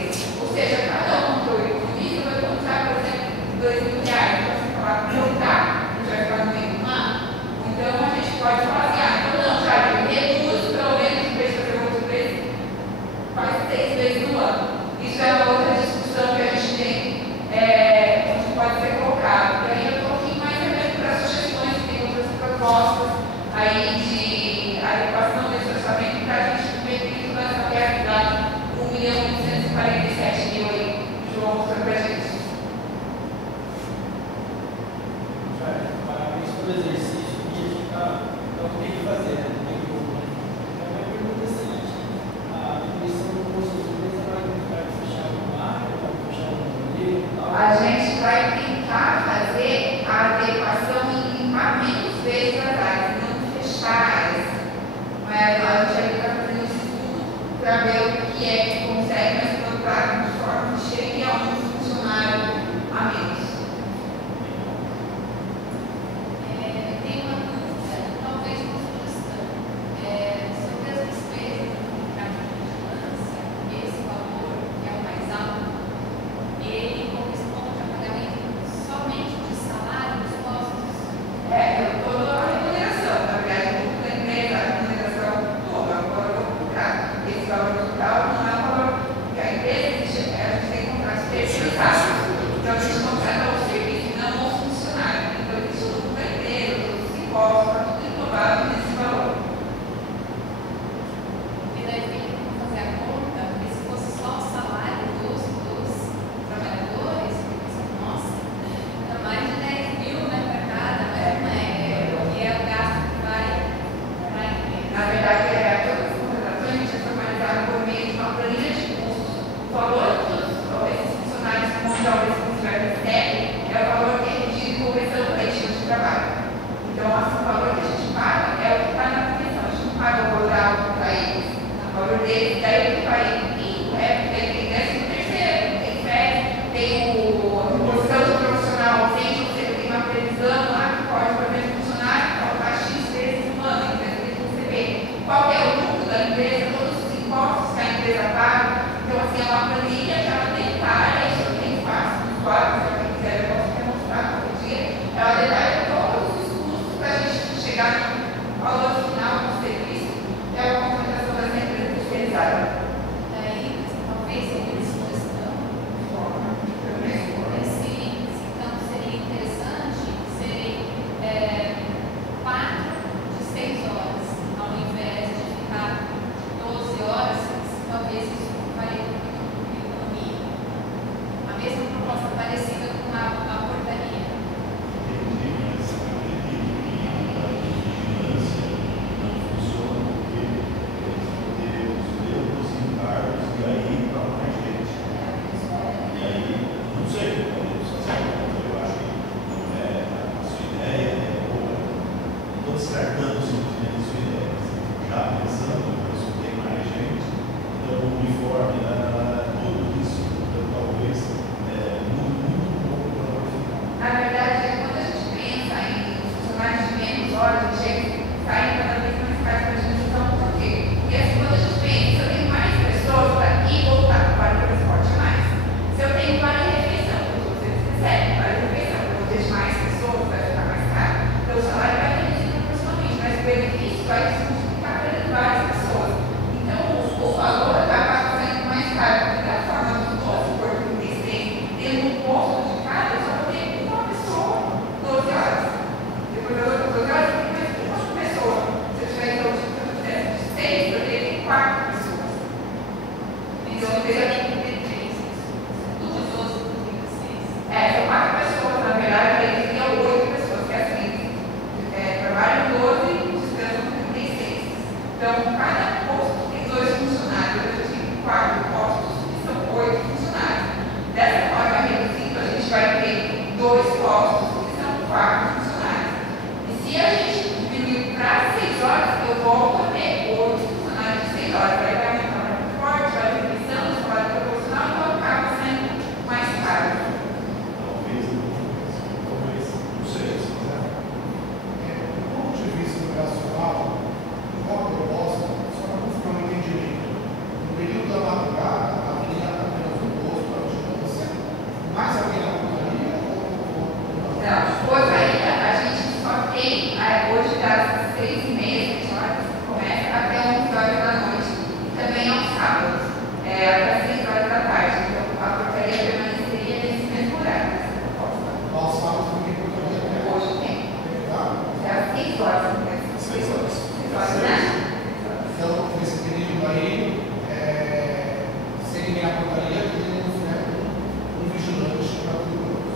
continuar tudo novo.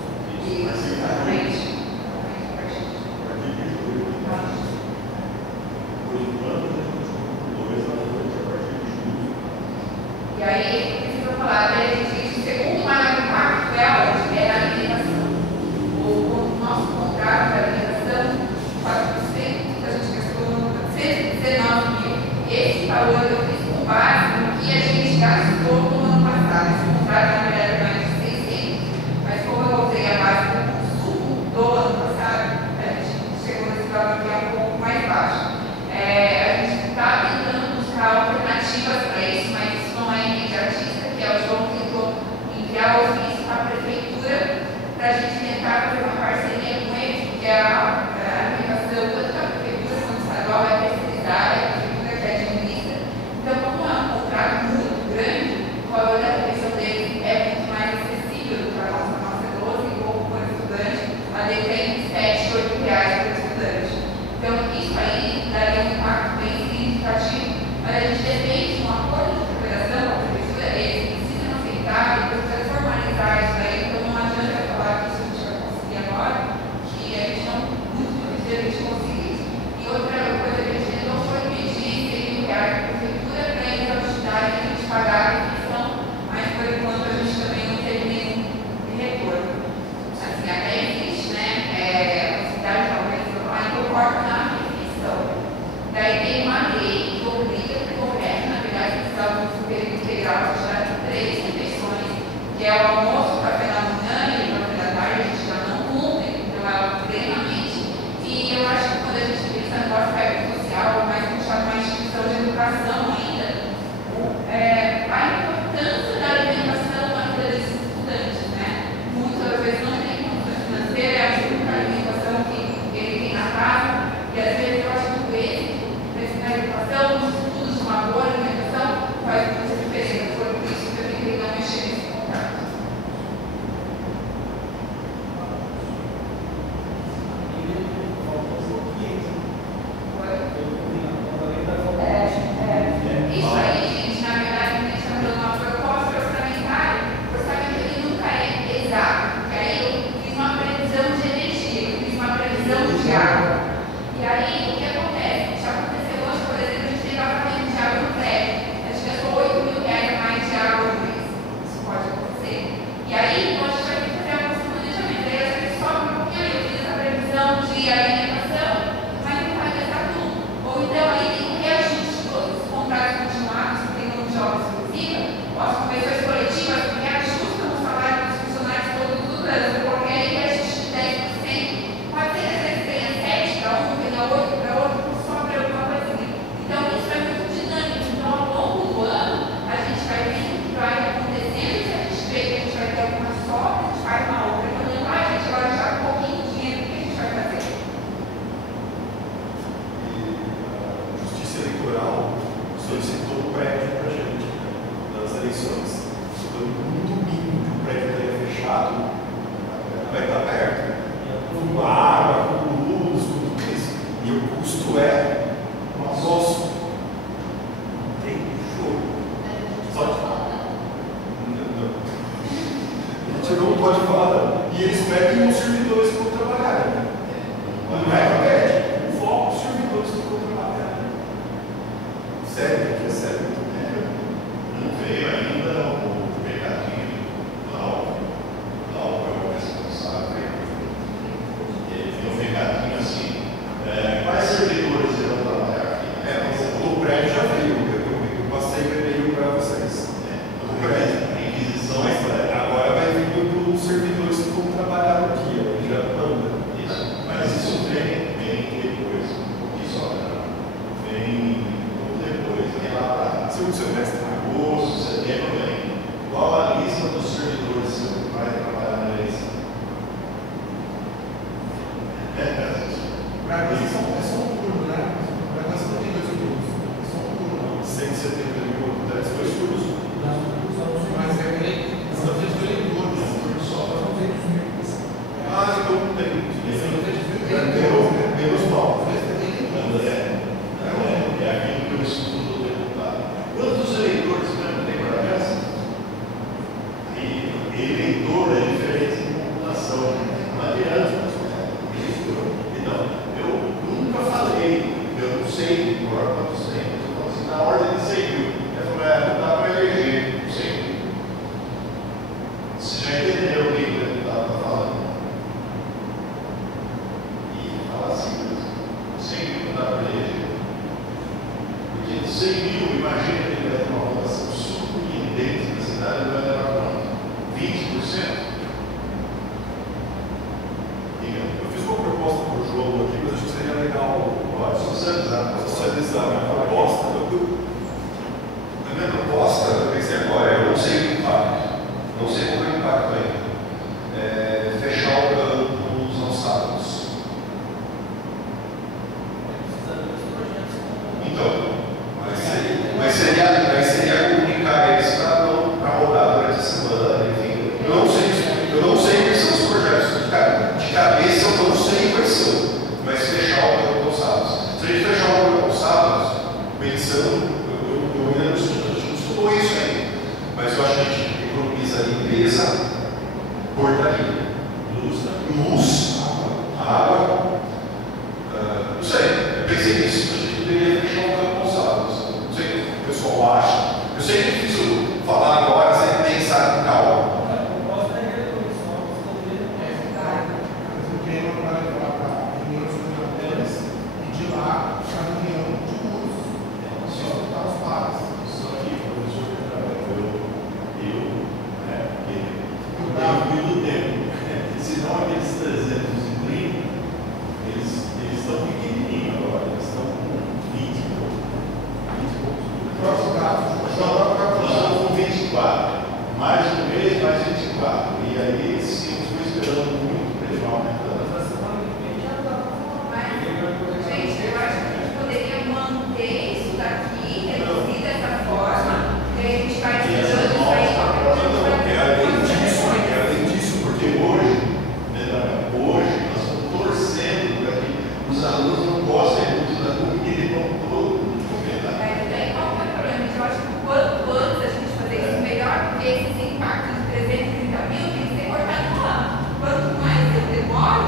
Isso, exatamente. Por enquanto, a gente continua com 2 a 8 a partir de julho. E aí, precisa falar, né? A gente diz, o segundo maior impacto é aonde? É na alimentação. O nosso contrato da alimentação, 4%, a gente gastou 119 mil. Esse valor eu fiz com base no que a gente gastou no ano passado. Esse contrato, na verdade, é mais de 600, mas como eu voltei a base do consumo do ano passado, a gente chegou nesse valor que é um pouco mais baixo. A gente está tentando buscar alternativas para isso, mas isso não é imediatista, que é o João tentou enviar ofício para a prefeitura para a gente tentar fazer uma parceria com eles, porque a alimentação, tanto da prefeitura quanto estadual, é terceirizada, é a prefeitura que administra. Então, como é um contrato muito grande, o valor da refeição deles é muito mais acessível para a nossa 12 e pouco por estudante, a de tem 7, 8 reais por estudante. Então, isso aí daria um impacto bem significativo, mas a gente depende de um acordo de cooperação com a prefeitura, eles precisam aceitar e precisam formalizar isso aí, então não adianta falar que isso a gente vai conseguir agora, que a gente não, muito difícil a gente conseguir isso. E outra coisa que a gente tentou foi pedir 100 mil reais para a prefeitura para eles ajudarem a gente pagar a refeição, mas por enquanto a gente também não teve nenhum retorno. Assim, até existe, né? A cidade talvez importa na refeição. Daí tem uma lei que obriga, que correta, na verdade, que está no período integral, já tem 3 refeições, que é o almoço, o café da manhã e o café da tarde, a gente já não cumpre, então ela plenamente. E eu acho que quando a gente pensa no aspecto social, mas puxado uma instituição de educação ainda, a importância da alimentação na vida desses estudantes, né? Muitas vezes não tem condição financeira, é a única alimentação que ele tem na casa, e às vezes eu acho que o êxito na educação, nos estudos de uma boa alimentação, faz muita diferença. Foi por isso que eu tentei não mexer nesse contrato. Isso aí, gente, na verdade, a gente está dando uma proposta orçamentária. O orçamento ele nunca é exato, porque aí eu fiz uma previsão de energia, eu fiz uma previsão de água. E aí, o que acontece? Já aconteceu hoje, por exemplo, a gente tem tratamento de água no prédio. A gente gastou 8 mil reais a mais de água no mês. Isso pode acontecer. E aí, então, a gente vai ter que fazer alguns planejamentos. Aí, às vezes, sobra um pouquinho, eu fiz essa previsão de alimentação, mas não vai gastar tudo. Ou então, aí tem um reajuste de todos os contratos continuados, que tem mão de obra exclusiva, ou as convenções coletivas, que reajustam o salário dos funcionários todos do ano. Eu coloquei aí reajuste de 10%. Pode ser que às vezes tenha 7 para um, tenha 8 para outro, só para alguma coisinha. Então, isso é muito dinâmico. Então, ao longo do ano, a gente vai vendo o que vai acontecendo, se a gente vê que a gente vai ter alguma sobra, a gente faz uma outra. Quando eu a gente agora já um pouquinho de dinheiro, o que a gente vai fazer? A Justiça Eleitoral solicitou o prédio para a gente, das eleições. Então, no domingo que o prédio estaria fechado, vai estar perto. Com água, com luz, com tudo isso. E o custo é nosso. Não tem jogo. Só de falar. A gente não pode falar, não. E eles pedem os servidores que vão trabalhar. Né? Não é que pede. O foco dos servidores que vão trabalhar. Sério, que é sério. Não veio ainda o pegadinho do Alvo. O Alvo é o responsável. Ele viu um pegadinho assim. Quais servidores irão trabalhar aqui? Mas o prédio já veio. Eu passei o e-mail para vocês. O prédio, a Inquisição. Mas agora vai vir para os servidores que vão trabalhar aqui. Já manda. Isso. Mas isso vem já entenderam o que o deputado está falando? E fala assim, 100 mil não dá para eleger. Porque 100 mil, imagina que ele vai ter uma votação surpreendente na cidade, ele vai levar quanto? 20%? Eu fiz uma proposta para o jogo aqui, mas acho que seria legal socializar a proposta. A minha proposta, eu pensei agora, eu não sei o impacto, não sei qual é o impacto ainda. É fechar o campo aos sábados. Então, mas seria comunicar eles para rodar durante a semana, enfim. Eu não sei quais são os projetos. De cabeça eu não sei quais são, mas fechar o campo aos sábados. Se a gente fechar o campo aos sábados, pensando, eu ainda não estudou isso ainda, mas eu acho que a gente economiza limpeza, portaria, luz, água, não sei, eu pensei nisso, a gente poderia fechar o campo aos sábados. Não sei o que o pessoal acha. Eu sei que é difícil falar agora sem pensar com calma. Mais um mês, mais 24. E aí, sim, eu estou esperando muito para ele aumentando. Gente, eu acho que a gente poderia manter isso daqui, reduzir dessa forma, e aí a gente vai tirando isso aí, além disso, porque hoje nós estamos torcendo para que os alunos não gostem muito da comida e vão todo mundo comer. Mas daí qual é o problema? Eu acho que quanto antes a gente fazer isso melhor, porque esses impactos de 330 mil tem que ser cortado no ano. Quanto mais eu demoro,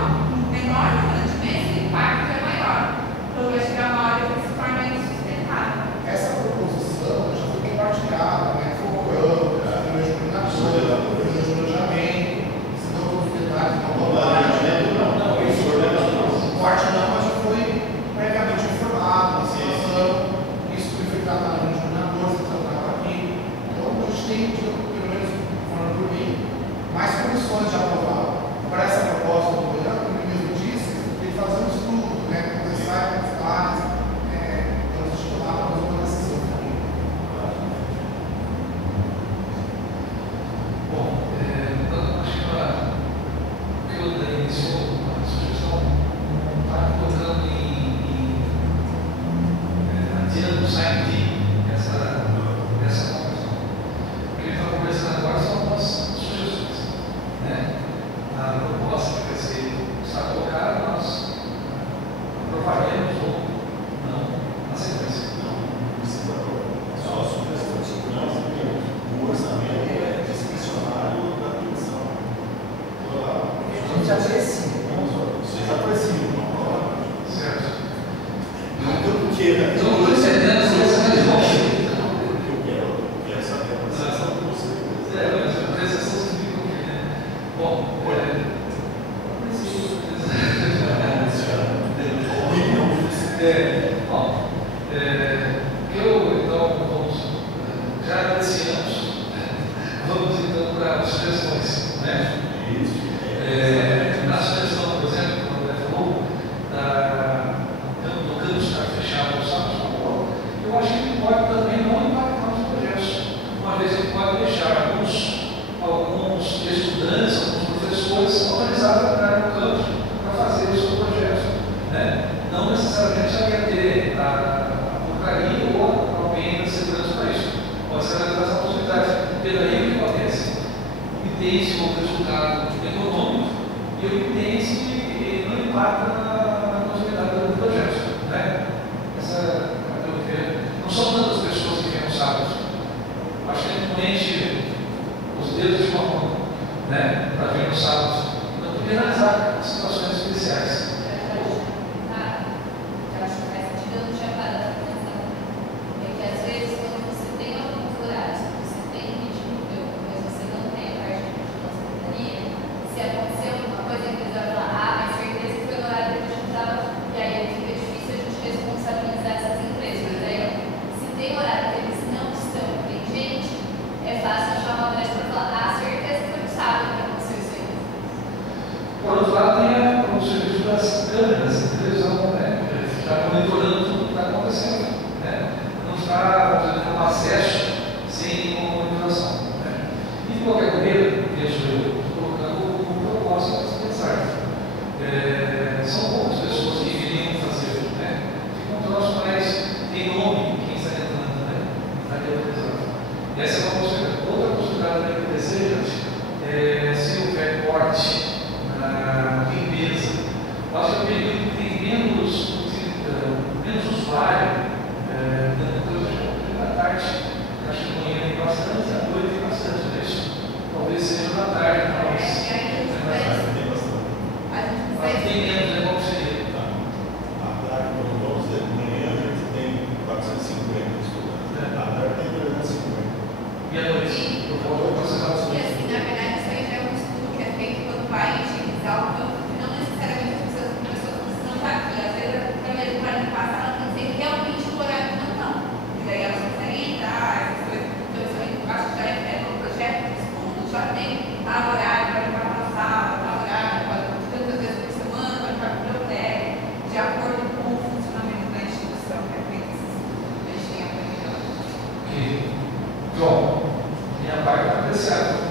menor o rendimento, o impacto é maior. Então vai chegar uma hora que se torna insustentável. Essa proposição já foi compartilhada, né? Focando, no meu coordenador, no meu planejamento, se não todos os detalhes, não planejamento não, isso o parte não, mas já foi previamente informado, a situação, isso foi feito na reunião de coordenador, você tratava aqui. Então a gente tem, pelo menos falando por mim, mais condições de aprovar. Para essa proposta do governo, como ele mesmo disse, tem que fazer um estudo, né? Conversar com os pares, antes de tomar uma decisão. Bom, acho que o que eu iniciou a sugestão está colocando adiando o site essa conversa. O que ele está conversando agora são algumas sugestões. Né? A proposta que vai ser está colocada, nós aprovaremos ou não na sequência. Não precisa aprovar. Só a sugestão. O orçamento é discricionário da comissão. A gente aprecia. Vocês apreciam, não aprovam. Certo? Não que eu não queira. Então, por isso é dentro dessa resposta. Eu quero saber a apreciação de vocês. Mas a apreciação significa o quê, né? Bom, eu então vamos, já agradecemos, vamos então para as sugestões, né? Na sugestão, por exemplo, como o André falou, do campus estar fechado aos sábados, eu acho que ele pode também não impactar nos projetos, uma vez que ele pode deixar alguns estudantes, alguns professores autorizados a entrar no campus para fazer o seu projeto, né? Não necessariamente já ia ter a portaria ou alguém da segurança para isso. Pode ser essa possibilidade. Pelo aí o que acontece? Obtém-se um resultado econômico e obtém-se que não impacta na possibilidade do projeto. Né? Essa, a meu ver, não são tantas pessoas que vêm aos sábados. Acho que a gente enche os dedos de uma mão, né? Para vir nos sábados. Então, penalizar situações especiais. Eu acho que faz sentido, eu não tinha parado para pensar. É que às vezes, quando você tem alguns horários, você tem ritmo, mas você não tem a parte de vigilância câmeras de televisão, né? Está monitorando tudo que está acontecendo, né? Não está tendo acesso sem nenhuma monitoração. Né? E de qualquer maneira, vejo eu, colocando como proposta para se pensar. São poucas pessoas que iriam fazer, né? Fica um troço mais tem nome quem está entrando, né? Na televisão. Essa é uma possibilidade. Outra possibilidade que eu desejo se houver corte na limpeza. Eu acho que é um período que tem menos usuário, da tarde. Acho que amanhã tem bastante, à noite tem bastante, né? Talvez seja da tarde, mas tem menos, né? Como seria? À tarde, quando vamos dizer, de manhã a gente tem 450 estudantes. À tarde tem 350. E à noite? Eu vou aproximar os E assim, na verdade, isso aí já é um estudo que é feito quando vai higienizar o campo, que não necessariamente as pessoas precisam estar aqui. Às vezes, até mesmo para limpar, ela tem que ser realmente no horário do plantão. E daí elas conseguem entrar, essas coisas. Então, isso aí, acho que já é no projeto de estudo, já tem horário para limpar uma sala, horário para tantas vezes por semana, para limpar a biblioteca, de acordo com o funcionamento da instituição, que é feito esse estudo. A gente tem aprendido. João, minha parte está apreciada.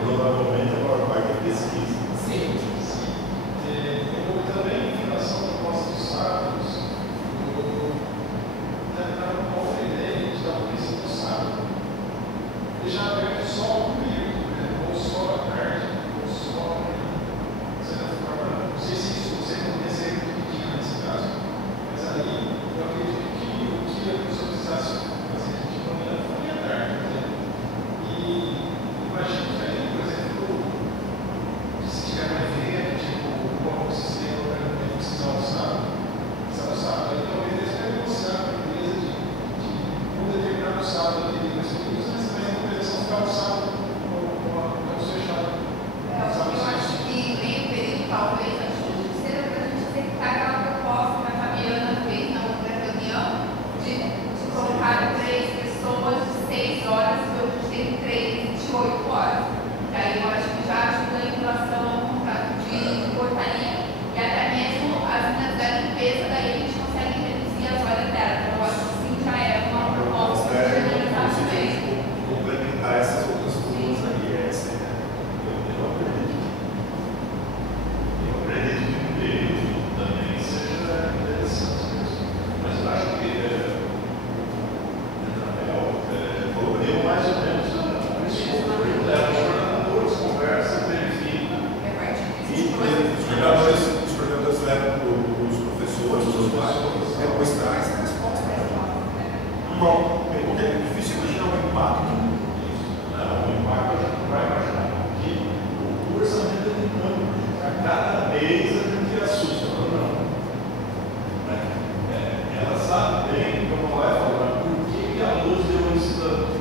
Provavelmente a maior parte é pesquisa. Sim. Eu também, em relação à proposta dos sábados, eu tenho uma outra ideia de dar uma missa no sábado. Deixar aberto só o período, né? Ou só à tarde, ou só à manhã. De certa forma, não sei se isso você acontecer muito nesse caso, mas aí eu acredito que o que a pessoa precisasse fazer de manhã foi à tarde, né? E imagino que aí, por exemplo, se tiver um evento, tipo, como vocês têm que precisar do sábado, aí talvez eles devem negociar com a empresa de um determinado sábado aqui com esse período, mas também a operação ficar o sábado com a fechada. Eu acho que meio período talvez ajude seja para a gente executar aquela proposta que a Fabiana fez na outra reunião de colocar 3 pessoas de 6 horas e hoje a gente tem 3 de 8 horas. E aí eu acho que já ajuda em relação ao contrato de portaria e até mesmo as meninas da limpeza, daí a gente consegue reduzir as horas dela. Então eu acho que sim, já é uma proposta de generalizar também. Complementar essas outras turmas aí, eu acredito que o período também seja interessante mesmo. Mas eu acho que eu mais ou menos os coordenadores conversam, verificam e os coordenadores levam para os professores, os usuários, depois traz a resposta. Bom, porque é difícil imaginar um impacto. Não, o impacto a gente não vai imaginar. Porque o orçamento é dinâmico. A cada mês a gente assusta. Não. Ela sabe bem, como ela vai falar, por que a luz deu esse tanto.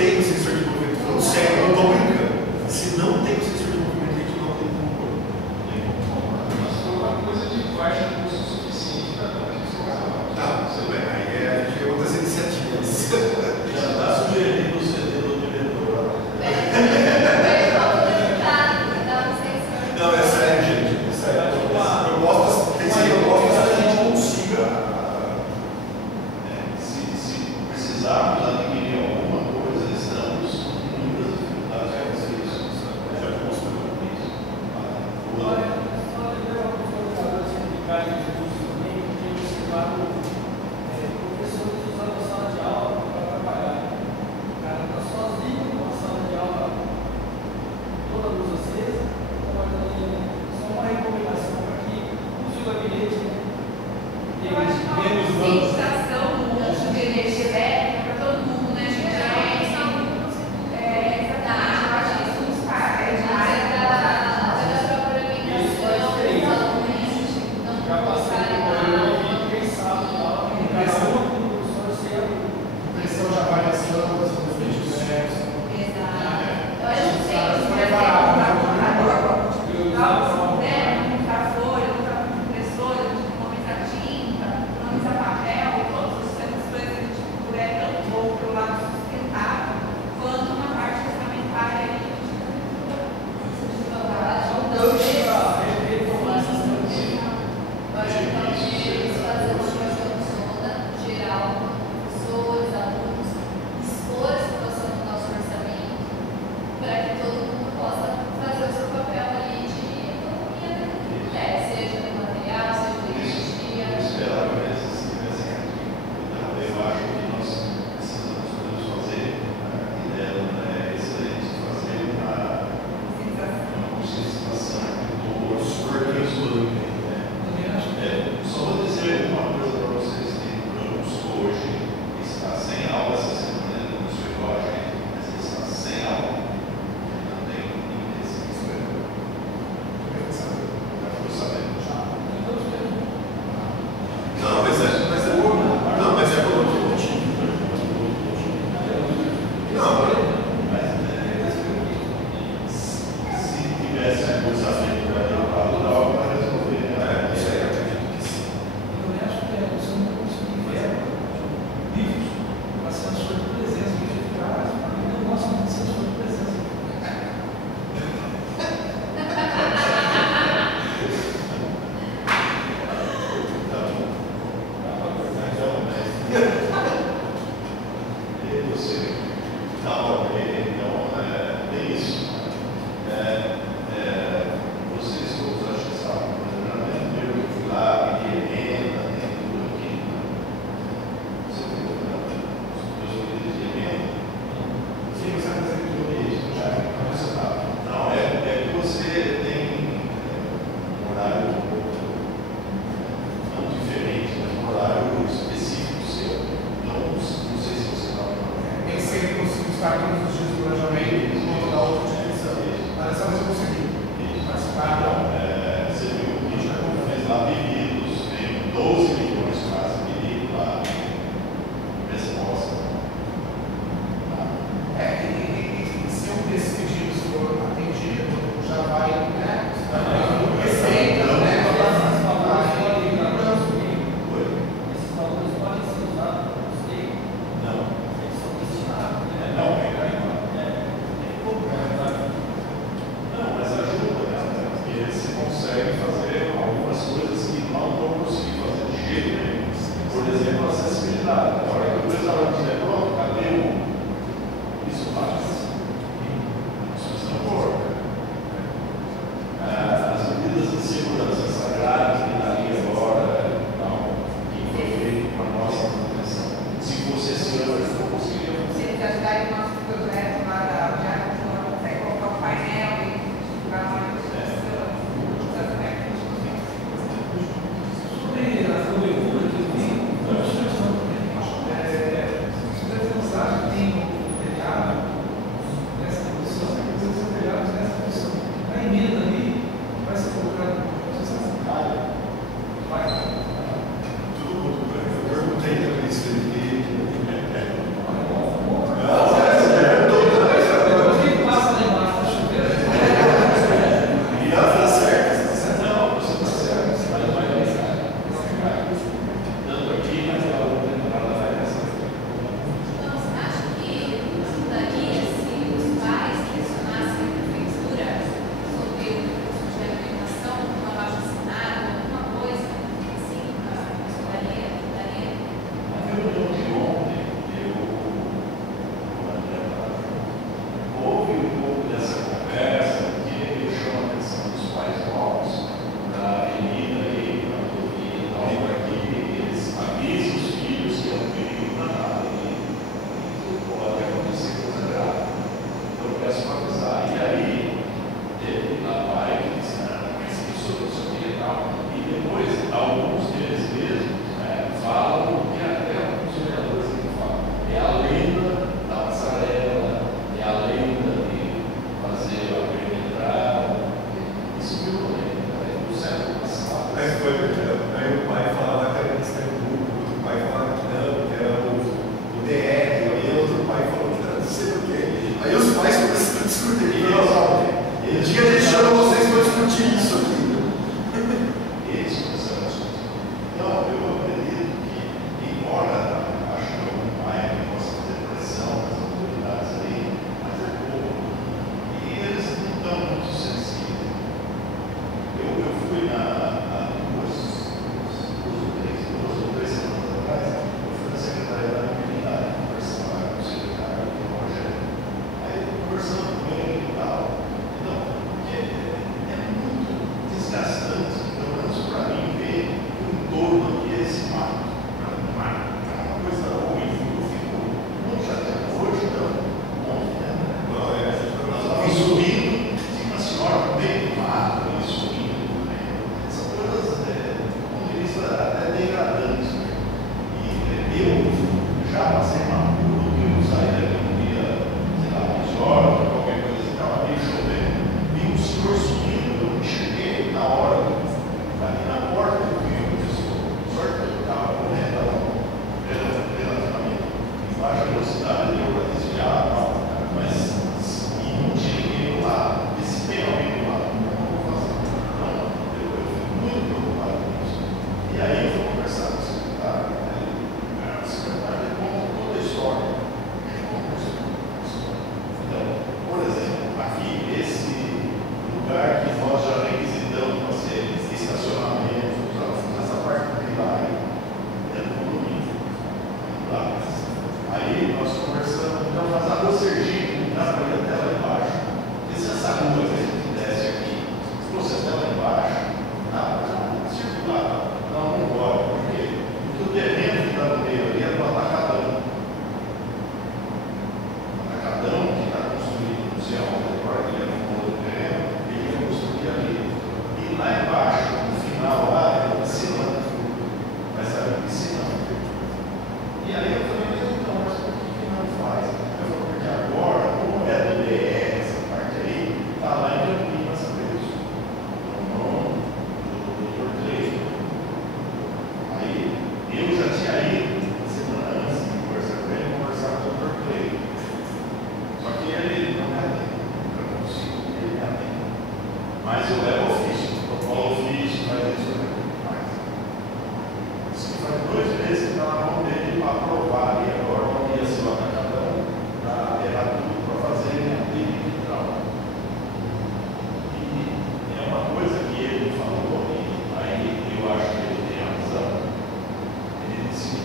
tem o sensor de movimento, falando sério, eu não estou brincando. Se não tem o sensor de movimento, a gente não tem como pôr. Mas foi uma coisa de baixa custo suficiente para não funcionar. Tá, tudo bem. Aí a gente tem outras iniciativas. Já está sugerindo o CD do diretor. Não, é sério, gente. É sério. Propostas, tem que ser propostas que a gente consiga. Se precisarmos adquirir alguma coisa, estamos com muitas dificuldades para fazer isso. Já mostramos isso. Olha, só lembrar uma coisa de sindicato de curso também, que tem observado professores usando a sala de aula para trabalhar. O cara está sozinho numa sala de aula, toda a luz acesa, trabalhando. Só uma recomendação para que use o gabinete, né? Eu acho que uma conscientização do uso de energia elétrica para todo mundo, né? Exatamente. Eu acho que isso nos faz. Pressão de avaliação das diferentes diversas. Eu acho que tem que ser economizar folha, impressora, economizar tinta, economizar papel, todas essas coisas que tipo, é tanto bom para o lado sustentável, quanto uma parte orçamentária aí. Para que todo mundo possa fazer o seu papel ali de economia, né? Seja de material, seja de energia. Eu esperava que eles estivessem aqui. Eu acho que nós podemos fazer, a ideia é excelente, fazer uma conscientização do organismo. Só vou dizer uma coisa para vocês, tem um campus hoje que está sem aula essa semana, não sei qual a gente, mas ele está sem aula. Não tem ninguém desse que espera. Já foi sabendo. Não, mas é por motivo. Não, Se tivesse um orçamento para levar o tal, para resolver. isso aí eu acredito que sim. Eu também acho que você não conseguir ver vídeos para sensor de presença, que ficar, eu não gosto muito de sensor de presença. Vocês todos acho que sabem, eu fui lá, pedi emenda, tem tudo aqui. Você tem meus pedidos de emenda? Sim, você vai fazer tudo isso, já começa a dar. Não, é que você tem um horário não diferente, mas um horário específico seu. Então, não sei se você está Nem sempre consigo estar todos os dias do planejamento, quanto da outra utilização. Mas dessa vez eu consegui participar. Você viu que já fez lá pedidos, tem 12 milhões quase pedidos lá, resposta. E se um desses pedidos for atendido, já vai, né? Receita, né? Esses valores podem ser usados para o custeio, Não, eles são destinados. não,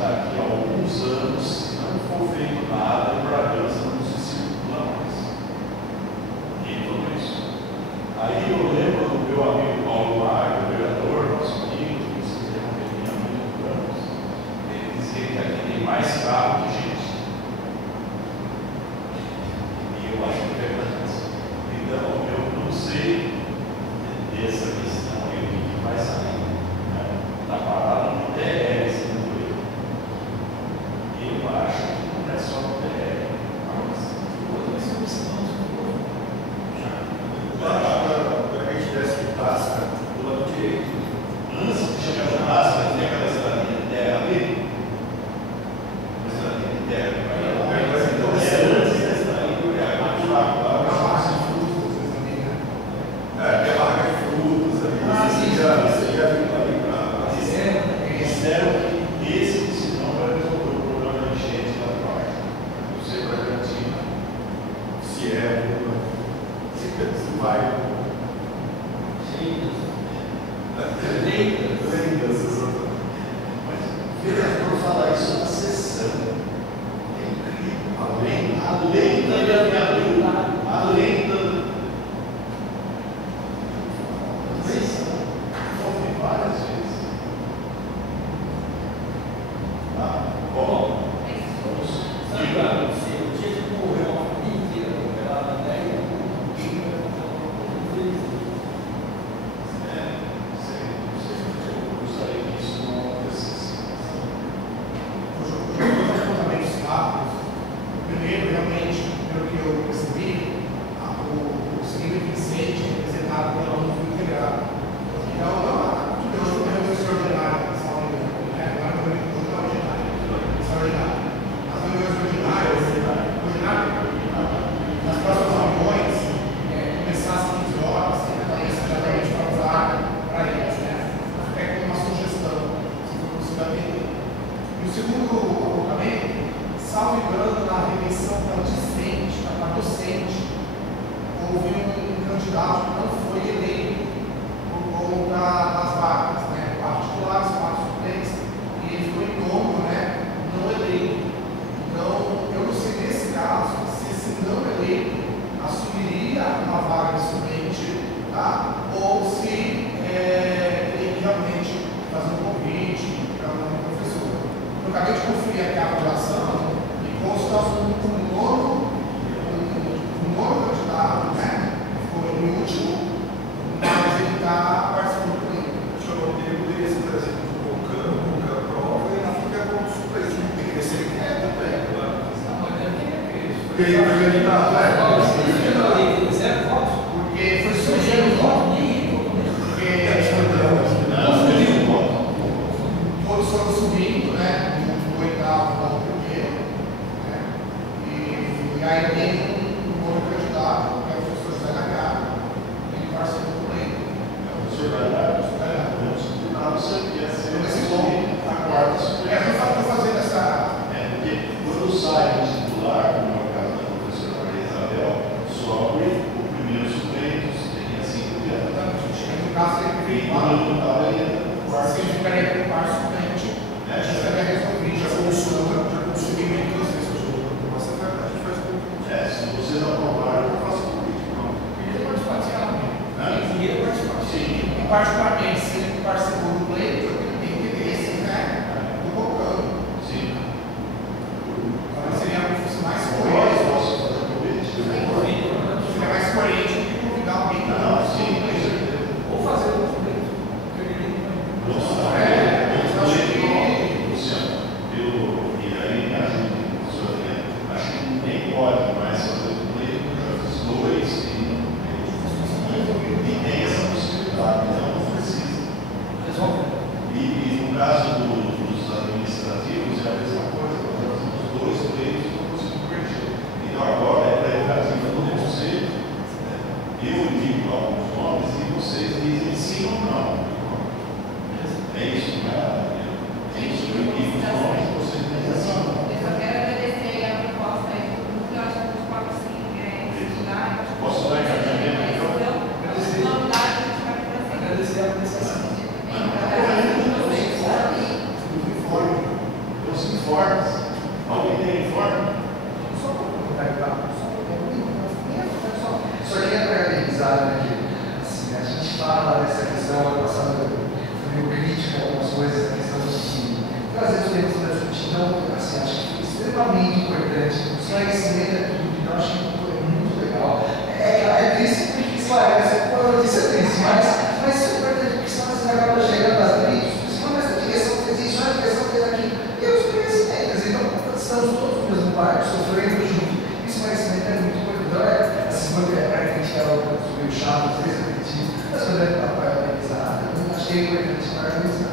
daqui a alguns anos, se não for feito nada, em Bragança não se circula mais. E tudo isso. Aí eu lembro do meu amigo Paulo Maio, vereador, nosso amigo, que vocês lembram que ele tinha muitos anos, ele dizia que aqui tem mais carro que gente. E eu acho que é verdade. Então, eu não sei dessa questão aí, o que vai sair. Está parado no TR, se não foi. Eu acho que não é só no TR. Mas, Outra solução, Para que a gente desse que tasca do lado direito. antes de chegar no Tasca, tem aquela estradinha de terra ali. Uma estradinha de terra que vai lá. Antes da estradinha do Goiás, mais lá. Tem a barraca de frutas ali. Você já viu ali para Disseram que esse piscinão vai resolver o problema da enchente lá atrás. não sei para garantir se é se vai. Lendas, exatamente. Mas o vereador falar isso na sessão é incrível. Além da ouvi várias vezes. Tá? Bom, vamos. Eu gostaria que isso não acontecesse. Os comportamentos rápidos. Primeiro, realmente, pelo que eu percebi, o seguinte Vicente é representado pela União Integrada. Então, tudo hoje é uma extraordinária, agora não é ordinária, extraordinária. As reuniões ordinárias, nas próximas reuniões, começar às 15 horas, exatamente para usar para eles, né? É como uma sugestão, se for possível atender. E o segundo apontamento, salvo engano, na reeleição para discente, para docente, houve um candidato que não foi eleito por conta das vagas, né? Particulares, quatro suplentes, e ele foi em nono, né? Não eleito. Então, eu não sei nesse caso se esse não eleito assumiria uma vaga de suplente, tá? Ou se ele realmente fazer um convite para um professor. Eu acabei de conferir aqui a avaliação e consta um nono candidato, né? Ficou em último, mas ele está participando do livro. Ele poderia ser, por exemplo, colocando a prova e não fica como suplente. Tem que ver se ele quer também, claro. Porque ele não vai ganhar nada, Porque foi sugerido todos foram subindo, né? Do oitavo ao primeiro, né? E aí tem um outro candidato, que é o professor José Lagarde, ele participou com ele. O senhor vai dar? Não sei o que é ser a quarta suplente. Estou fazendo essa. Porque quando sai o titular, como é o caso da professora Maria Isabel, sobe o primeiro suplente, tem assim por diante. No caso, ele E quando não estava ainda, o quarto se ele ficaria com o par suplente, a gente já vai resolver, já consumi muitas vezes. A gente faz com se vocês aprovarem, eu faço política. Ele participa, Né? ele participa. Sim. E particularmente, se ele participou do pleito, ele tem interesse, né? Do Bocão. Sim. Então, seria a função mais Nós coerente. posso fazer política. Seria mais coerente do que convidar alguém que Não, sim, com certeza. ou fazer o pleito. Luciano, e aí me ajuda, acho que nem pode mais fazer o pleito, eu já fiz dois e tem essa possibilidade. Então, informes. Alguém tem informe? Só queria parabenizar, né, que assim, a gente fala dessa questão, ano passado eu fui meio crítico a algumas coisas, a questão de trazer os temas da discussão, assim, acho que foi extremamente importante, o esclarecimento é tudo, então acho que é muito legal. É triste porque esclarece, a notícia é triste, mas isso é importante, porque senão você acaba chegando às leis, senão essa direção fez isso, a direção fez aquilo, e os conhecimentos, então estamos todos no mesmo barco, sofrendo junto, esse conhecimento é muito importante. Então, a gente é algo meio chato, às vezes repetitivo, mas quando é para parabenizar, eu achei importante parabenizar.